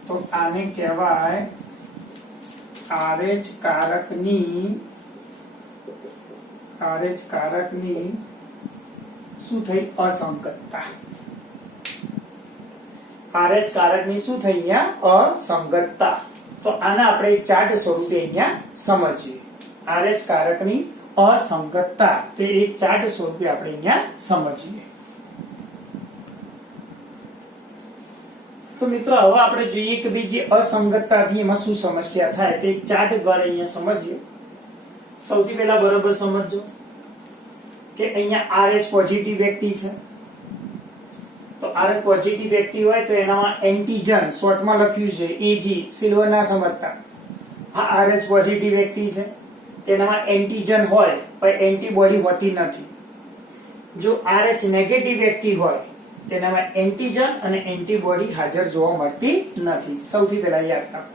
તો આને કહેવાય RH કારકની શું થઈ? અસંગતતા. RH કારકની શું થઈ? અહીંયા અસંગતતા. તો આના આપણે એક ચાર્ટ સ્વરૂપે અહીંયા સમજીએ. RH કારકની અસંગતતા તો એક ચાર્ટ સ્વરૂપે આપણે અહીંયા સમજીએ. તો મિત્રો હવે આપણે જોઈએ કે ભાઈ જે અસંગતતાથી એમાં શું સમસ્યા થાય તો એક ચાર્ટ દ્વારા અહીંયા સમજીએ. સૌથી પહેલા બરોબર સમજજો કે અહીંયા RH પોઝિટિવ વ્યક્તિ છે. તો RH પોઝિટિવ વ્યક્તિ હોય તો એનામાં એન્ટીજન શોર્ટમાં લખ્યું છે AG, સિલ્વર ના સમજતા. આ RH પોઝિટિવ વ્યક્તિ છે તેનામાં એન્ટીજન હોય પણ એન્ટીબોડી હોતી નથી. જો RH નેગેટિવ વ્યક્તિ હોય તેનામાં એન્ટીજન અને એન્ટીબોડી હાજર જોવા મળતી નથી. સૌથી પહેલા યાદ રાખો.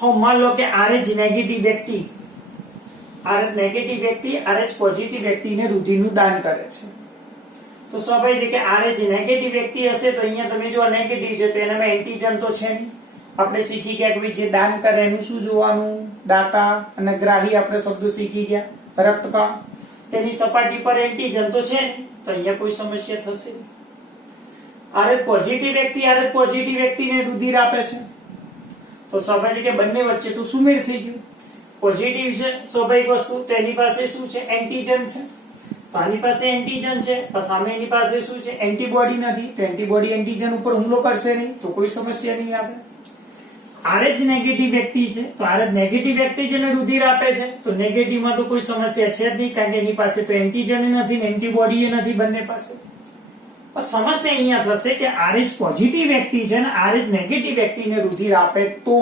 હવે માન લો કે RH નેગેટિવ વ્યક્તિ RH પોઝિટિવ વ્યક્તિને રુધિરનું દાન કરે છે. તો સ્વાભાવિક છે કે RH નેગેટિવ વ્યક્તિ હશે તો અહીંયા તમે જો નેગેટિવ છે તો એનામાં એન્ટીજન તો છે નહીં. આપણે શીખી ગયા કે જે દાન કરે એનું શું જોવાનું? દાતા અને ગ્રાહી આપણે શબ્દો શીખી ગયા. રક્તકણ, તેની સપાટી પર એન્ટીજન તો છે નહીં, તો અહીંયા કોઈ સમસ્યા થશે નહીં. RH પોઝિટિવ વ્યક્તિને રુધિર આપે છે તો સ્વાભાવિક કે બંને વચ્ચે તો સુમેળ થઈ ગયું. પોઝિટિવ છે સ્વાભાવિક વસ્તુ, તેની પાસે શું છે? એન્ટીજન છે. તો આની પાસે એન્ટીજન છે પણ સામે એની પાસે શું છે? એન્ટીબોડી નથી. તો એન્ટીબોડી એન્ટીજન ઉપર હુમલો કરશે નહીં તો કોઈ સમસ્યા નહીં આવે. RH નેગેટિવ વ્યક્તિ છે તો RH નેગેટિવ વ્યક્તિ જેને રુધિર આપે છે તો નેગેટિવમાં તો કોઈ સમસ્યા છે જ નહીં, કારણ કે એની પાસે તો એન્ટીજન નથી ને એન્ટીબોડી નથી બંને પાસે. પણ સમસ્યા અહીંયા થશે કે RH પોઝિટિવ વ્યક્તિ છે ને RH નેગેટિવ વ્યક્તિને રુધિર આપે તો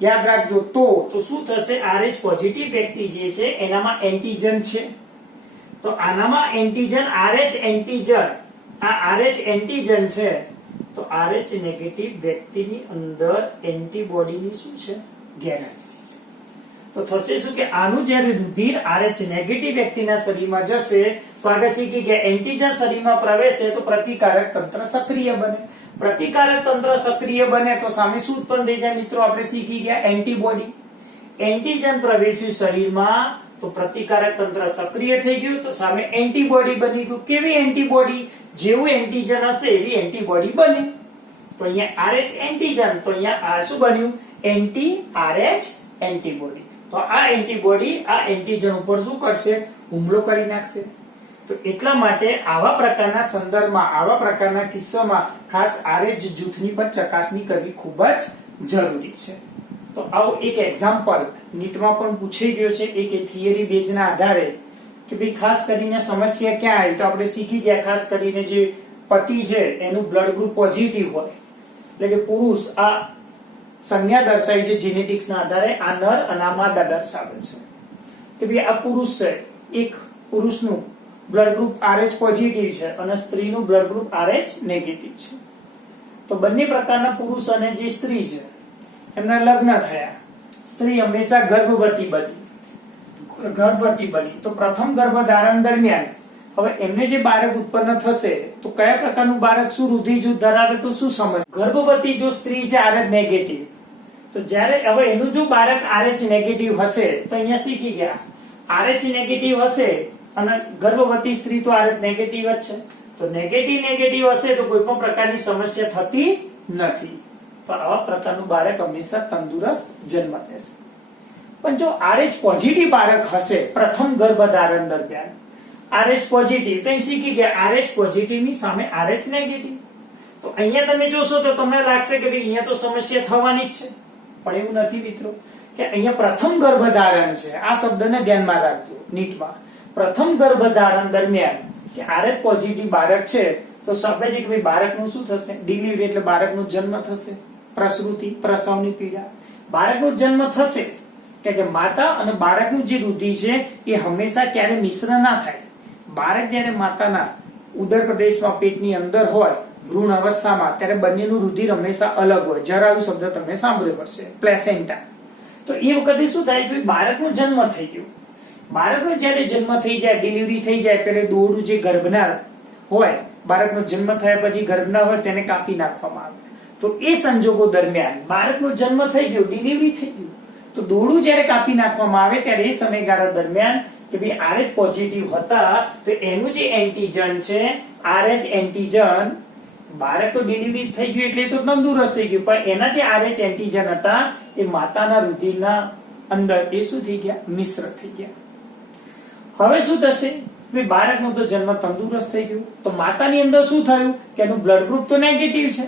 યાદ રાખજો તો શું થશે? RH પોઝિટિવ વ્યક્તિ જે છે એનામાં એન્ટીજન છે તો આનામાં એન્ટીજન RH એન્ટીજન, આ RH એન્ટીજન છે તો RH નેગેટિવ વ્યક્તિની અંદર એન્ટીબોડીની શું છે? ગેરહાજરી છે. તો થશે શું કે આનું જ્યારે રુધિર RH નેગેટિવ વ્યક્તિના શરીરમાં જશે તો આગળ શીખી ગયા એન્ટીજન શરીરમાં પ્રવેશે તો પ્રતિકારક તંત્ર સક્રિય બને. પ્રતિકારક તંત્ર સક્રિય બને તો સામે શું ઉત્પન્ન થઈ જાય મિત્રો? આપણે શીખી ગયા એન્ટીબોડી. એન્ટીજન પ્રવેશ્યું શરીરમાં તો પ્રતિકારક તંત્ર સક્રિય થઈ ગયું તો સામે એન્ટીબોડી બની ગયું. કેવી એન્ટીબોડી? જેવું એન્ટીજન હશે એવી એન્ટીબોડી બને. તો અહીંયા RH એન્ટીજન તો અહીંયા શું બન્યું? એન્ટી-RH એન્ટીબોડી. તો આ એન્ટીબોડી આ એન્ટીજન ઉપર શું કરશે? હુમલો કરી નાખશે. તો તો એટલા માટે આવા પ્રકારના સંદર્ભમાં આવા પ્રકારના કિસ્સામાં ખાસ RH જૂથની પણ ચકાસણી કરવી ખૂબ જ જરૂરી છે. તો આવો એક એક્ઝામ્પલ નીટમાં પણ પૂછાઈ ગયો છે એક થિયરી બેઝના આધારે કે ભાઈ ખાસ કરીને સમસ્યા ક્યાં આવી તો આપણે શીખી ગયા ખાસ કરીને જે પતિ છે એનું બ્લડ ગ્રુપ પોઝિટિવ હોય એટલે કે પુરુષ આ સંજ્ઞા દર્શાવી છે જેનેટિક્સના આધારે આ નર અને આ માદા દર્શાવે છે કે ભાઈ આ પુરુષ છે એક પુરુષનું બ્લડ ગ્રુપ RH પોઝિટિવ છે અને સ્ત્રીનું બ્લડ ગ્રુપ RH નેગેટિવ છે. તો બંને પ્રકારના પુરુષ અને જે સ્ત્રી છે એમના લગ્ન થયા. સ્ત્રી હંમેશા ગર્ભવતી બની તો પ્રથમ ગર્ભધારણ દરમિયાન હવે એમને જે બાળક ઉત્પન્ન થશે તો કયા પ્રકારનું બાળક શું રુધિર જૂથ ધરાવે તો શું સમજ ગર્ભવતી જો સ્ત્રી છે RH નેગેટિવ તો જ્યારે હવે એનું જો બાળક RH નેગેટિવ હશે તો અહીંયા શીખી ગયા RH નેગેટિવ હશે અને ગર્ભવતી સ્ત્રી તો RH નેગેટિવ જ છે તો નેગેટિવ હશે તો કોઈ પણ પ્રકારની સમસ્યા થતી નથી. તો આવા પ્રકારનું બાળક હંમેશા તંદુરસ્ત જન્મ લેશે. પણ જો RH પોઝિટિવ બાળક હશે પ્રથમ ગર્ભધારણ દરમિયાન RH પોઝિટિવ તો અહીં શીખી ગયા RH પોઝિટિવ ની સામે RH નેગેટિવ તો અહીંયા તમે જોશો તો તમને લાગશે કે ભાઈ અહીંયા તો સમસ્યા થવાની જ છે પણ એવું નથી મિત્રો કે અહીંયા પ્રથમ ગર્ભધારણ છે. આ શબ્દને ધ્યાનમાં રાખજો નીટમાં પ્રથમ ગર્ભધારણ દરમિયાન કે RH પોઝિટિવ બાળક છે તો સ્વાભાવિક ભાઈ બાળકનું શું થશે ડિલિવરી એટલે બાળકનો જન્મ થશે પ્રસૂતિ પ્રસવની પીડા બાળકનો જન્મ થશે કે માતા અને બાળકનું જે રુધિર છે એ હંમેશા ક્યારે મિશ્ર ના થાય. બાળક જ્યારે માતાના ઉદર પ્રદેશમાં પેટની અંદર હોય ભ્રૂણ અવસ્થામાં ત્યારે બંનેનું રુધિર હંમેશા અલગ હોય. જરાયુ શબ્દ તમે સાંભળ્યો હશે પ્લેસેન્ટા. તો એ વખતે શું થાય કે બાળકનો જન્મ થઈ ગયો બાળકનો જ્યારે જન્મ થઈ જાય ડિલિવરી થઈ જાય એટલે દોરડું જે ગર્ભના હોય બાળકનો જન્મ થયા પછી ગર્ભના હોય તેને કાપી નાખવામાં આવે. તો એ સંજોગો દરમિયાન બાળકનો જન્મ થઈ ગયો ડિલિવરી થઈ ગયું તો દોરડું જ્યારે કાપી નાખવામાં આવે ત્યારે એ સમયગાળા દરમિયાન કે ભાઈ RH પોઝિટિવ હતા તો એનું જે એન્ટીજન છે RH એન્ટીજન બાળક તો ડિલિવરી થઈ ગયું એટલે તો તંદુરસ્ત થઈ ગયું પણ એના જે RH એન્ટીજન હતા એ માતાના રુધિરના અંદર એ શું થઈ ગયા મિશ્ર થઈ ગયા. હવે શું થશે બાળકનો તો જન્મ તંદુરસ્ત થઈ ગયું તો માતાની અંદર શું થયું કે એનું બ્લડ ગ્રુપ તો નેગેટિવ છે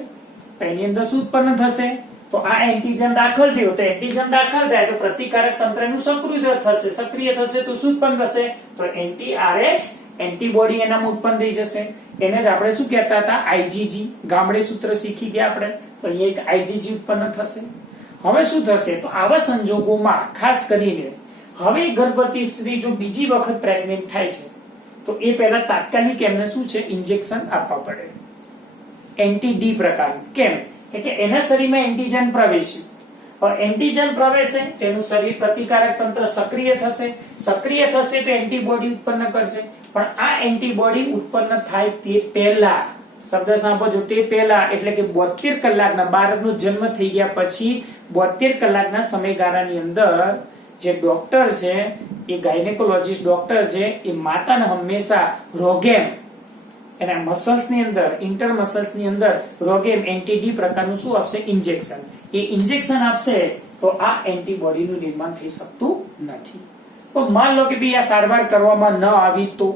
એની અંદર શું ઉત્પન્ન થશે તો આ એન્ટીજન દાખલ થયો તો એન્ટીજન દાખલ થાય તો પ્રતિકારક તંત્રનું સક્રિય થશે તો શું ઉત્પન્ન થશે તો એન્ટી RH એન્ટીબોડી એનામાં ઉત્પન્ન થઈ જશે. એને જ આપણે શું કહેતા હતા IgG ગામડે સૂત્ર શીખી ગયા આપણે તો અહીંયા એક IgG ઉત્પન્ન થશે. હવે શું થશે તો આવા સંજોગોમાં ખાસ કરીને હવે ગર્ભવતી સ્ત્રી જો બીજી વખત પ્રેગ્નેન્ટ થાય છે તો એ પહેલા તાત્કાલિક એમને શું છે ઇન્જેક્શન આપવા પડે એન્ટી ડી પ્રકારનું. કેમ કે એના શરીરમાં એન્ટીજન પ્રવેશ્યું હવે એન્ટીજન પ્રવેશે તેનું શરીર પ્રતિકારક તંત્ર સક્રિય થશે તો એન્ટીબોડી ઉત્પન્ન કરશે પણ આ એન્ટીબોડી ઉત્પન્ન થાય તે પહેલા શબ્દ સાંભળજો તે પહેલા એટલે કે 72 કલાકના બાળકનો જન્મ થઈ ગયા પછી 72 કલાકના સમયગાળાની અંદર જે ડોક્ટર છે એ ગાયનેકોલોજીસ્ટ ડોક્ટર છે એ માતાને હંમેશા રોગેમ એના મસલ્સ ની અંદર ઇન્ટર મસલ્સ ની અંદર રોગેમ એન્ટી ડી પ્રકારનું શું આપશે ઇન્જેક્શન. એ ઇન્જેક્શન આપશે તો આ એન્ટીબોડી નું નિર્માણ થઈ શકતું નથી. પણ માન લો કે ભાઈ આ સારવાર કરવામાં ન આવી તો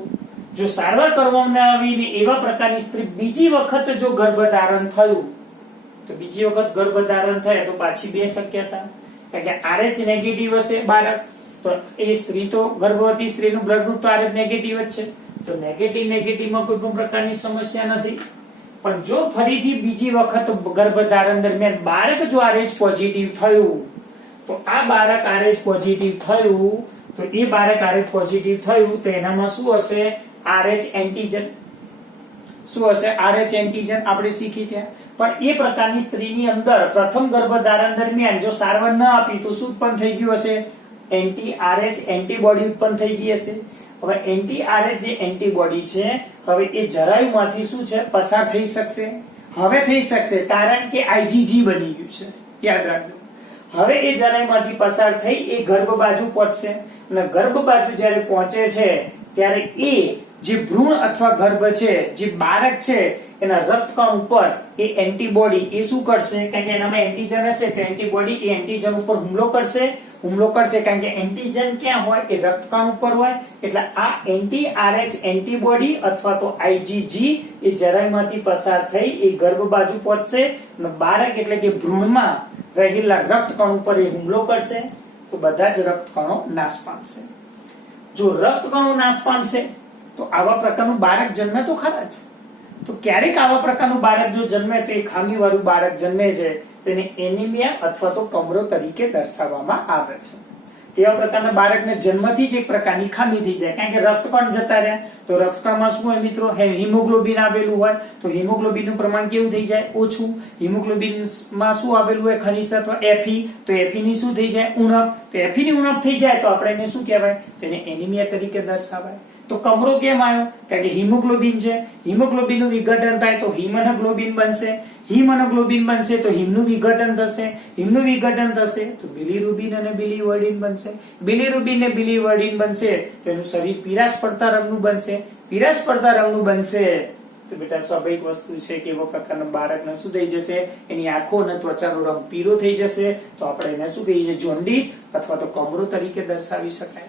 જો સારવાર કરવામાં ન આવી ને એવા પ્રકારની સ્ત્રી બીજી વખત જો ગર્ભધારણ થયું તો બીજી વખત ગર્ભધારણ થાય તો પાછી બે શક્યતા કારણ કે RH નેગેટિવ હશે બાળક તો એ સ્ત્રી તો ગર્ભવતી સ્ત્રીનું બ્લડ ગ્રુપ તો RH નેગેટિવ જ છે તો નેગેટિવમાં કોઈ પણ પ્રકારની સમસ્યા નથી. પણ જો ફરીથી બીજી વખત ગર્ભધારણ દરમિયાન બાળક જો RH પોઝિટિવ થયું તો આ બાળક RH પોઝિટિવ થયું તો એ બાળક RH પોઝિટિવ થયું તો એનામાં શું હશે RH એન્ટીજન શું હશે RH એન્ટીજન આપણે શીખી ત્યાં. પણ એ પ્રકારની સ્ત્રીની અંદર પ્રથમ ગર્ભધારણ દરમિયાન જો સારવાર ન આપી તો શું ઉત્પન્ન થઈ ગયું હશે એન્ટી RH એન્ટીબોડી ઉત્પન્ન થઈ ગઈ હશે. હવે એન્ટી RH જે એન્ટીબોડી છે હવે એ જરાયુમાંથી શું છે પસાર થઈ શકશે હવે થઈ શકશે કારણ કે IgG બની ગયું છે યાદ રાખજો. હવે એ જરાયુમાંથી પસાર થઈ એ ગર્ભ બાજુ પહોંચશે અને ગર્ભ બાજુ જ્યારે પહોંચે છે ત્યારે એ જે ભ્રૂણ અથવા ગર્ભ છે, જે બાળક છે એના રક્તકણ ઉપર એ એન્ટીબોડી એ શું કરશે? કારણ કે એનામાં એન્ટીજન હશે તો એન્ટીબોડી એ એન્ટીજન ઉપર હુમલો કરશે કારણ કે એન્ટીજન ક્યાં હોય? એ રક્તકણ ઉપર હોય. એટલે આ એન્ટી-RH એન્ટીબોડી અથવા તો IgG એ જરાયમાંથી પસાર થઈ એ ગર્ભ બાજુ પહોંચશે અને બાળક એટલે કે ભ્રૂણમાં રહેલા રક્તકણ ઉપર એ હુમલો કરશે તો બધા જ રક્તકણો નાશ પામશે. જો રક્તકણો નાશ પામશે તો આવા પ્રકારનું બાળક જન્મે તો ખરા જ. તો ક્યારેક આવા પ્રકારનું બાળક જો જન્મે તો એ ખામીવાળું બાળક જન્મે છે તેને એનિમિયા અથવા તો કમરો તરીકે દર્શાવવામાં આવે છે. તેવા પ્રકારના બાળકને જન્મથી જ એક પ્રકારની ખામી થઈ જાય કારણ કે રક્તકણ જતા રહ્યા તો રક્તકણમાં શું હોય મિત્રો? હિમોગ્લોબિન આવેલું હોય તો હિમોગ્લોબિનનું પ્રમાણ કેવું થઈ જાય? ઓછું. હિમોગ્લોબિનમાં શું આવેલું હોય? ખનિજ તત્વ Fe. તો Fe ની શું થઈ જાય? ઉણપ. તો Fe ની ઉણપ થઈ જાય તો આપણે એને શું કહેવાય? તેને એનિમિયા તરીકે દર્શાવાય. તો કમરો કેમ આવ્યો? કારણ કે હિમોગ્લોબિન છે, હિમોગ્લોબિનનું વિઘટન થાય તો હિમોગ્લોબિન બનશે, હિમોગ્લોબિન બનશે તો હિમનું વિઘટન થશે, હિમનું વિઘટન થશે તો બિલિરુબિન અને બિલિવર્ડિન બનશે, બિલિરુબિન અને બિલિવર્ડિન બનશે તો એનું શરીર પીળાશ પડતા રંગનું બનશે, પીળાશ પડતા રંગનું બનશે તો બેટા સ્વાભાવિક વસ્તુ છે કે એવા પ્રકારના બાળકને શું થઈ જશે? એની આંખો અને ત્વચાનો રંગ પીળો થઈ જશે તો આપણે એને શું કહીએ? જોન્ડિસ અથવા તો કમરો તરીકે દર્શાવી શકાય.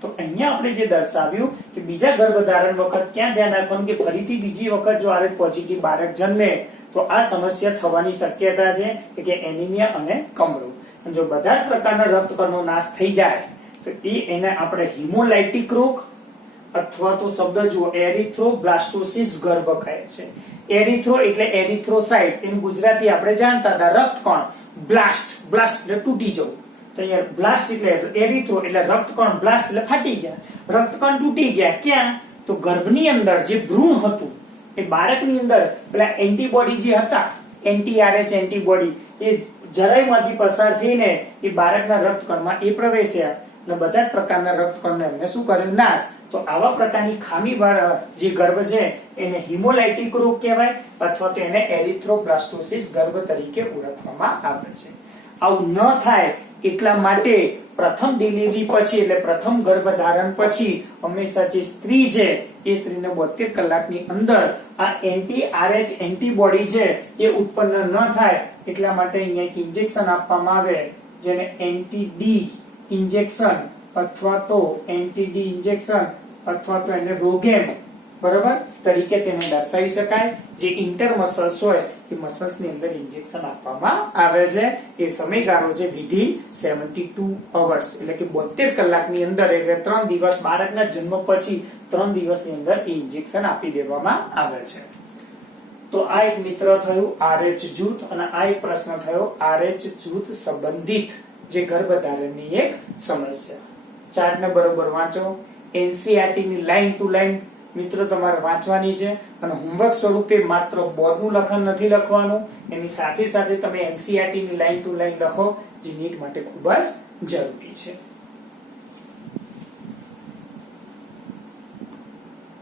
તો અહીંયા આપણે જે દર્શાવ્યું કે બીજા ગર્ભધારણ વખત ક્યાં ધ્યાન રાખવાનું કે ફરીથી બીજી વખત જો RH પોઝિટિવ બાળક જન્મે તો આ સમસ્યા થવાની શક્યતા છે કે એનિમિયા અને કમરો. જો બધા જ પ્રકારના રક્તકણનો નાશ થઈ જાય તો એને આપણે હિમોલાઇટિક રોગ અથવા તો શબ્દ જુઓ એરિથ્રોબ્લાસ્ટોસિસ ગર્ભ કહે છે. એરિથ્રો એટલે એરિથ્રોસાઇટ, એનું ગુજરાતી આપણે જાણતા હતા રક્તકણ, બ્લાસ્ટ એટલે તૂટી જવું. તો અહીંયા બ્લાસ્ટ એટલે એરિથ્રો એટલે રક્તકણ, બ્લાસ્ટ એટલે ફાટી ગયા, રક્તકણ તૂટી ગયા. ક્યાં? તો ગર્ભની અંદર જે ભ્રૂણ હતું એ બાળકની અંદર પેલા એન્ટીબોડી જે હતા એન્ટી-RH એન્ટીબોડી એ જરાયમાંથી પસાર થઈને એ બાળકના રક્તકણમાં એ પ્રવેશ્યા અને બધા જ પ્રકારના રક્તકણને એમને શું કર્યું? નાશ. તો આવા પ્રકારની ખામીવાળા જે ગર્ભ છે એને હિમોલાઇટિક રોગ કહેવાય અથવા તો એને એરિથ્રોબ્લાસ્ટોસિસ ગર્ભ તરીકે ઓળખવામાં આવે છે. આવું ન થાય એટલા માટે પ્રથમ ડિલિવરી પછી એટલે પ્રથમ ગર્ભધારણ પછી હંમેશા જે સ્ત્રી છે એ સ્ત્રીને 72 કલાકની અંદર આ એન્ટી-RH એન્ટીબોડી છે એ ઉત્પન્ન ન થાય એટલા માટે અહીંયા એક ઇન્જેક્શન આપવામાં આવે જેને એન્ટી-ડી ઇન્જેક્શન અથવા તો એન્ટી-ડી ઇન્જેક્શન અથવા તો એને રોગેમ બરાબર તરીકે તેને દર્શાવી શકાય. જે ઇન્ટરમસલ્સ હોય એ મસલ્સ ની અંદર ઇન્જેક્શન આપવામાં આવે છે. એ સમયગાળો છે વિધિન 72 અવર્સ એટલે કે 72 કલાકની અંદર એટલે 3 દિવસ બાળકના જન્મ પછી 3 દિવસની અંદર એ ઇન્જેક્શન આપી દેવામાં આવે છે. તો આ એક મિત્ર થયું RH જૂથ અને આ એક પ્રશ્ન થયો RH જૂથ સંબંધિત જે ગર્ભધારણની એક સમસ્યા. ચાર્ટને બરોબર વાંચો. NCERT ની લાઈન ટુ લાઈન મિત્રો તમારે વાંચવાની છે અને હોમવર્ક સ્વરૂપે માત્ર બોર્ડનું લખાણ નથી લખવાનું, એની સાથે સાથે તમે NCERT ની લાઈન ટુ લાઈન લખો જે નીટ માટે ખૂબ જ જરૂરી છે.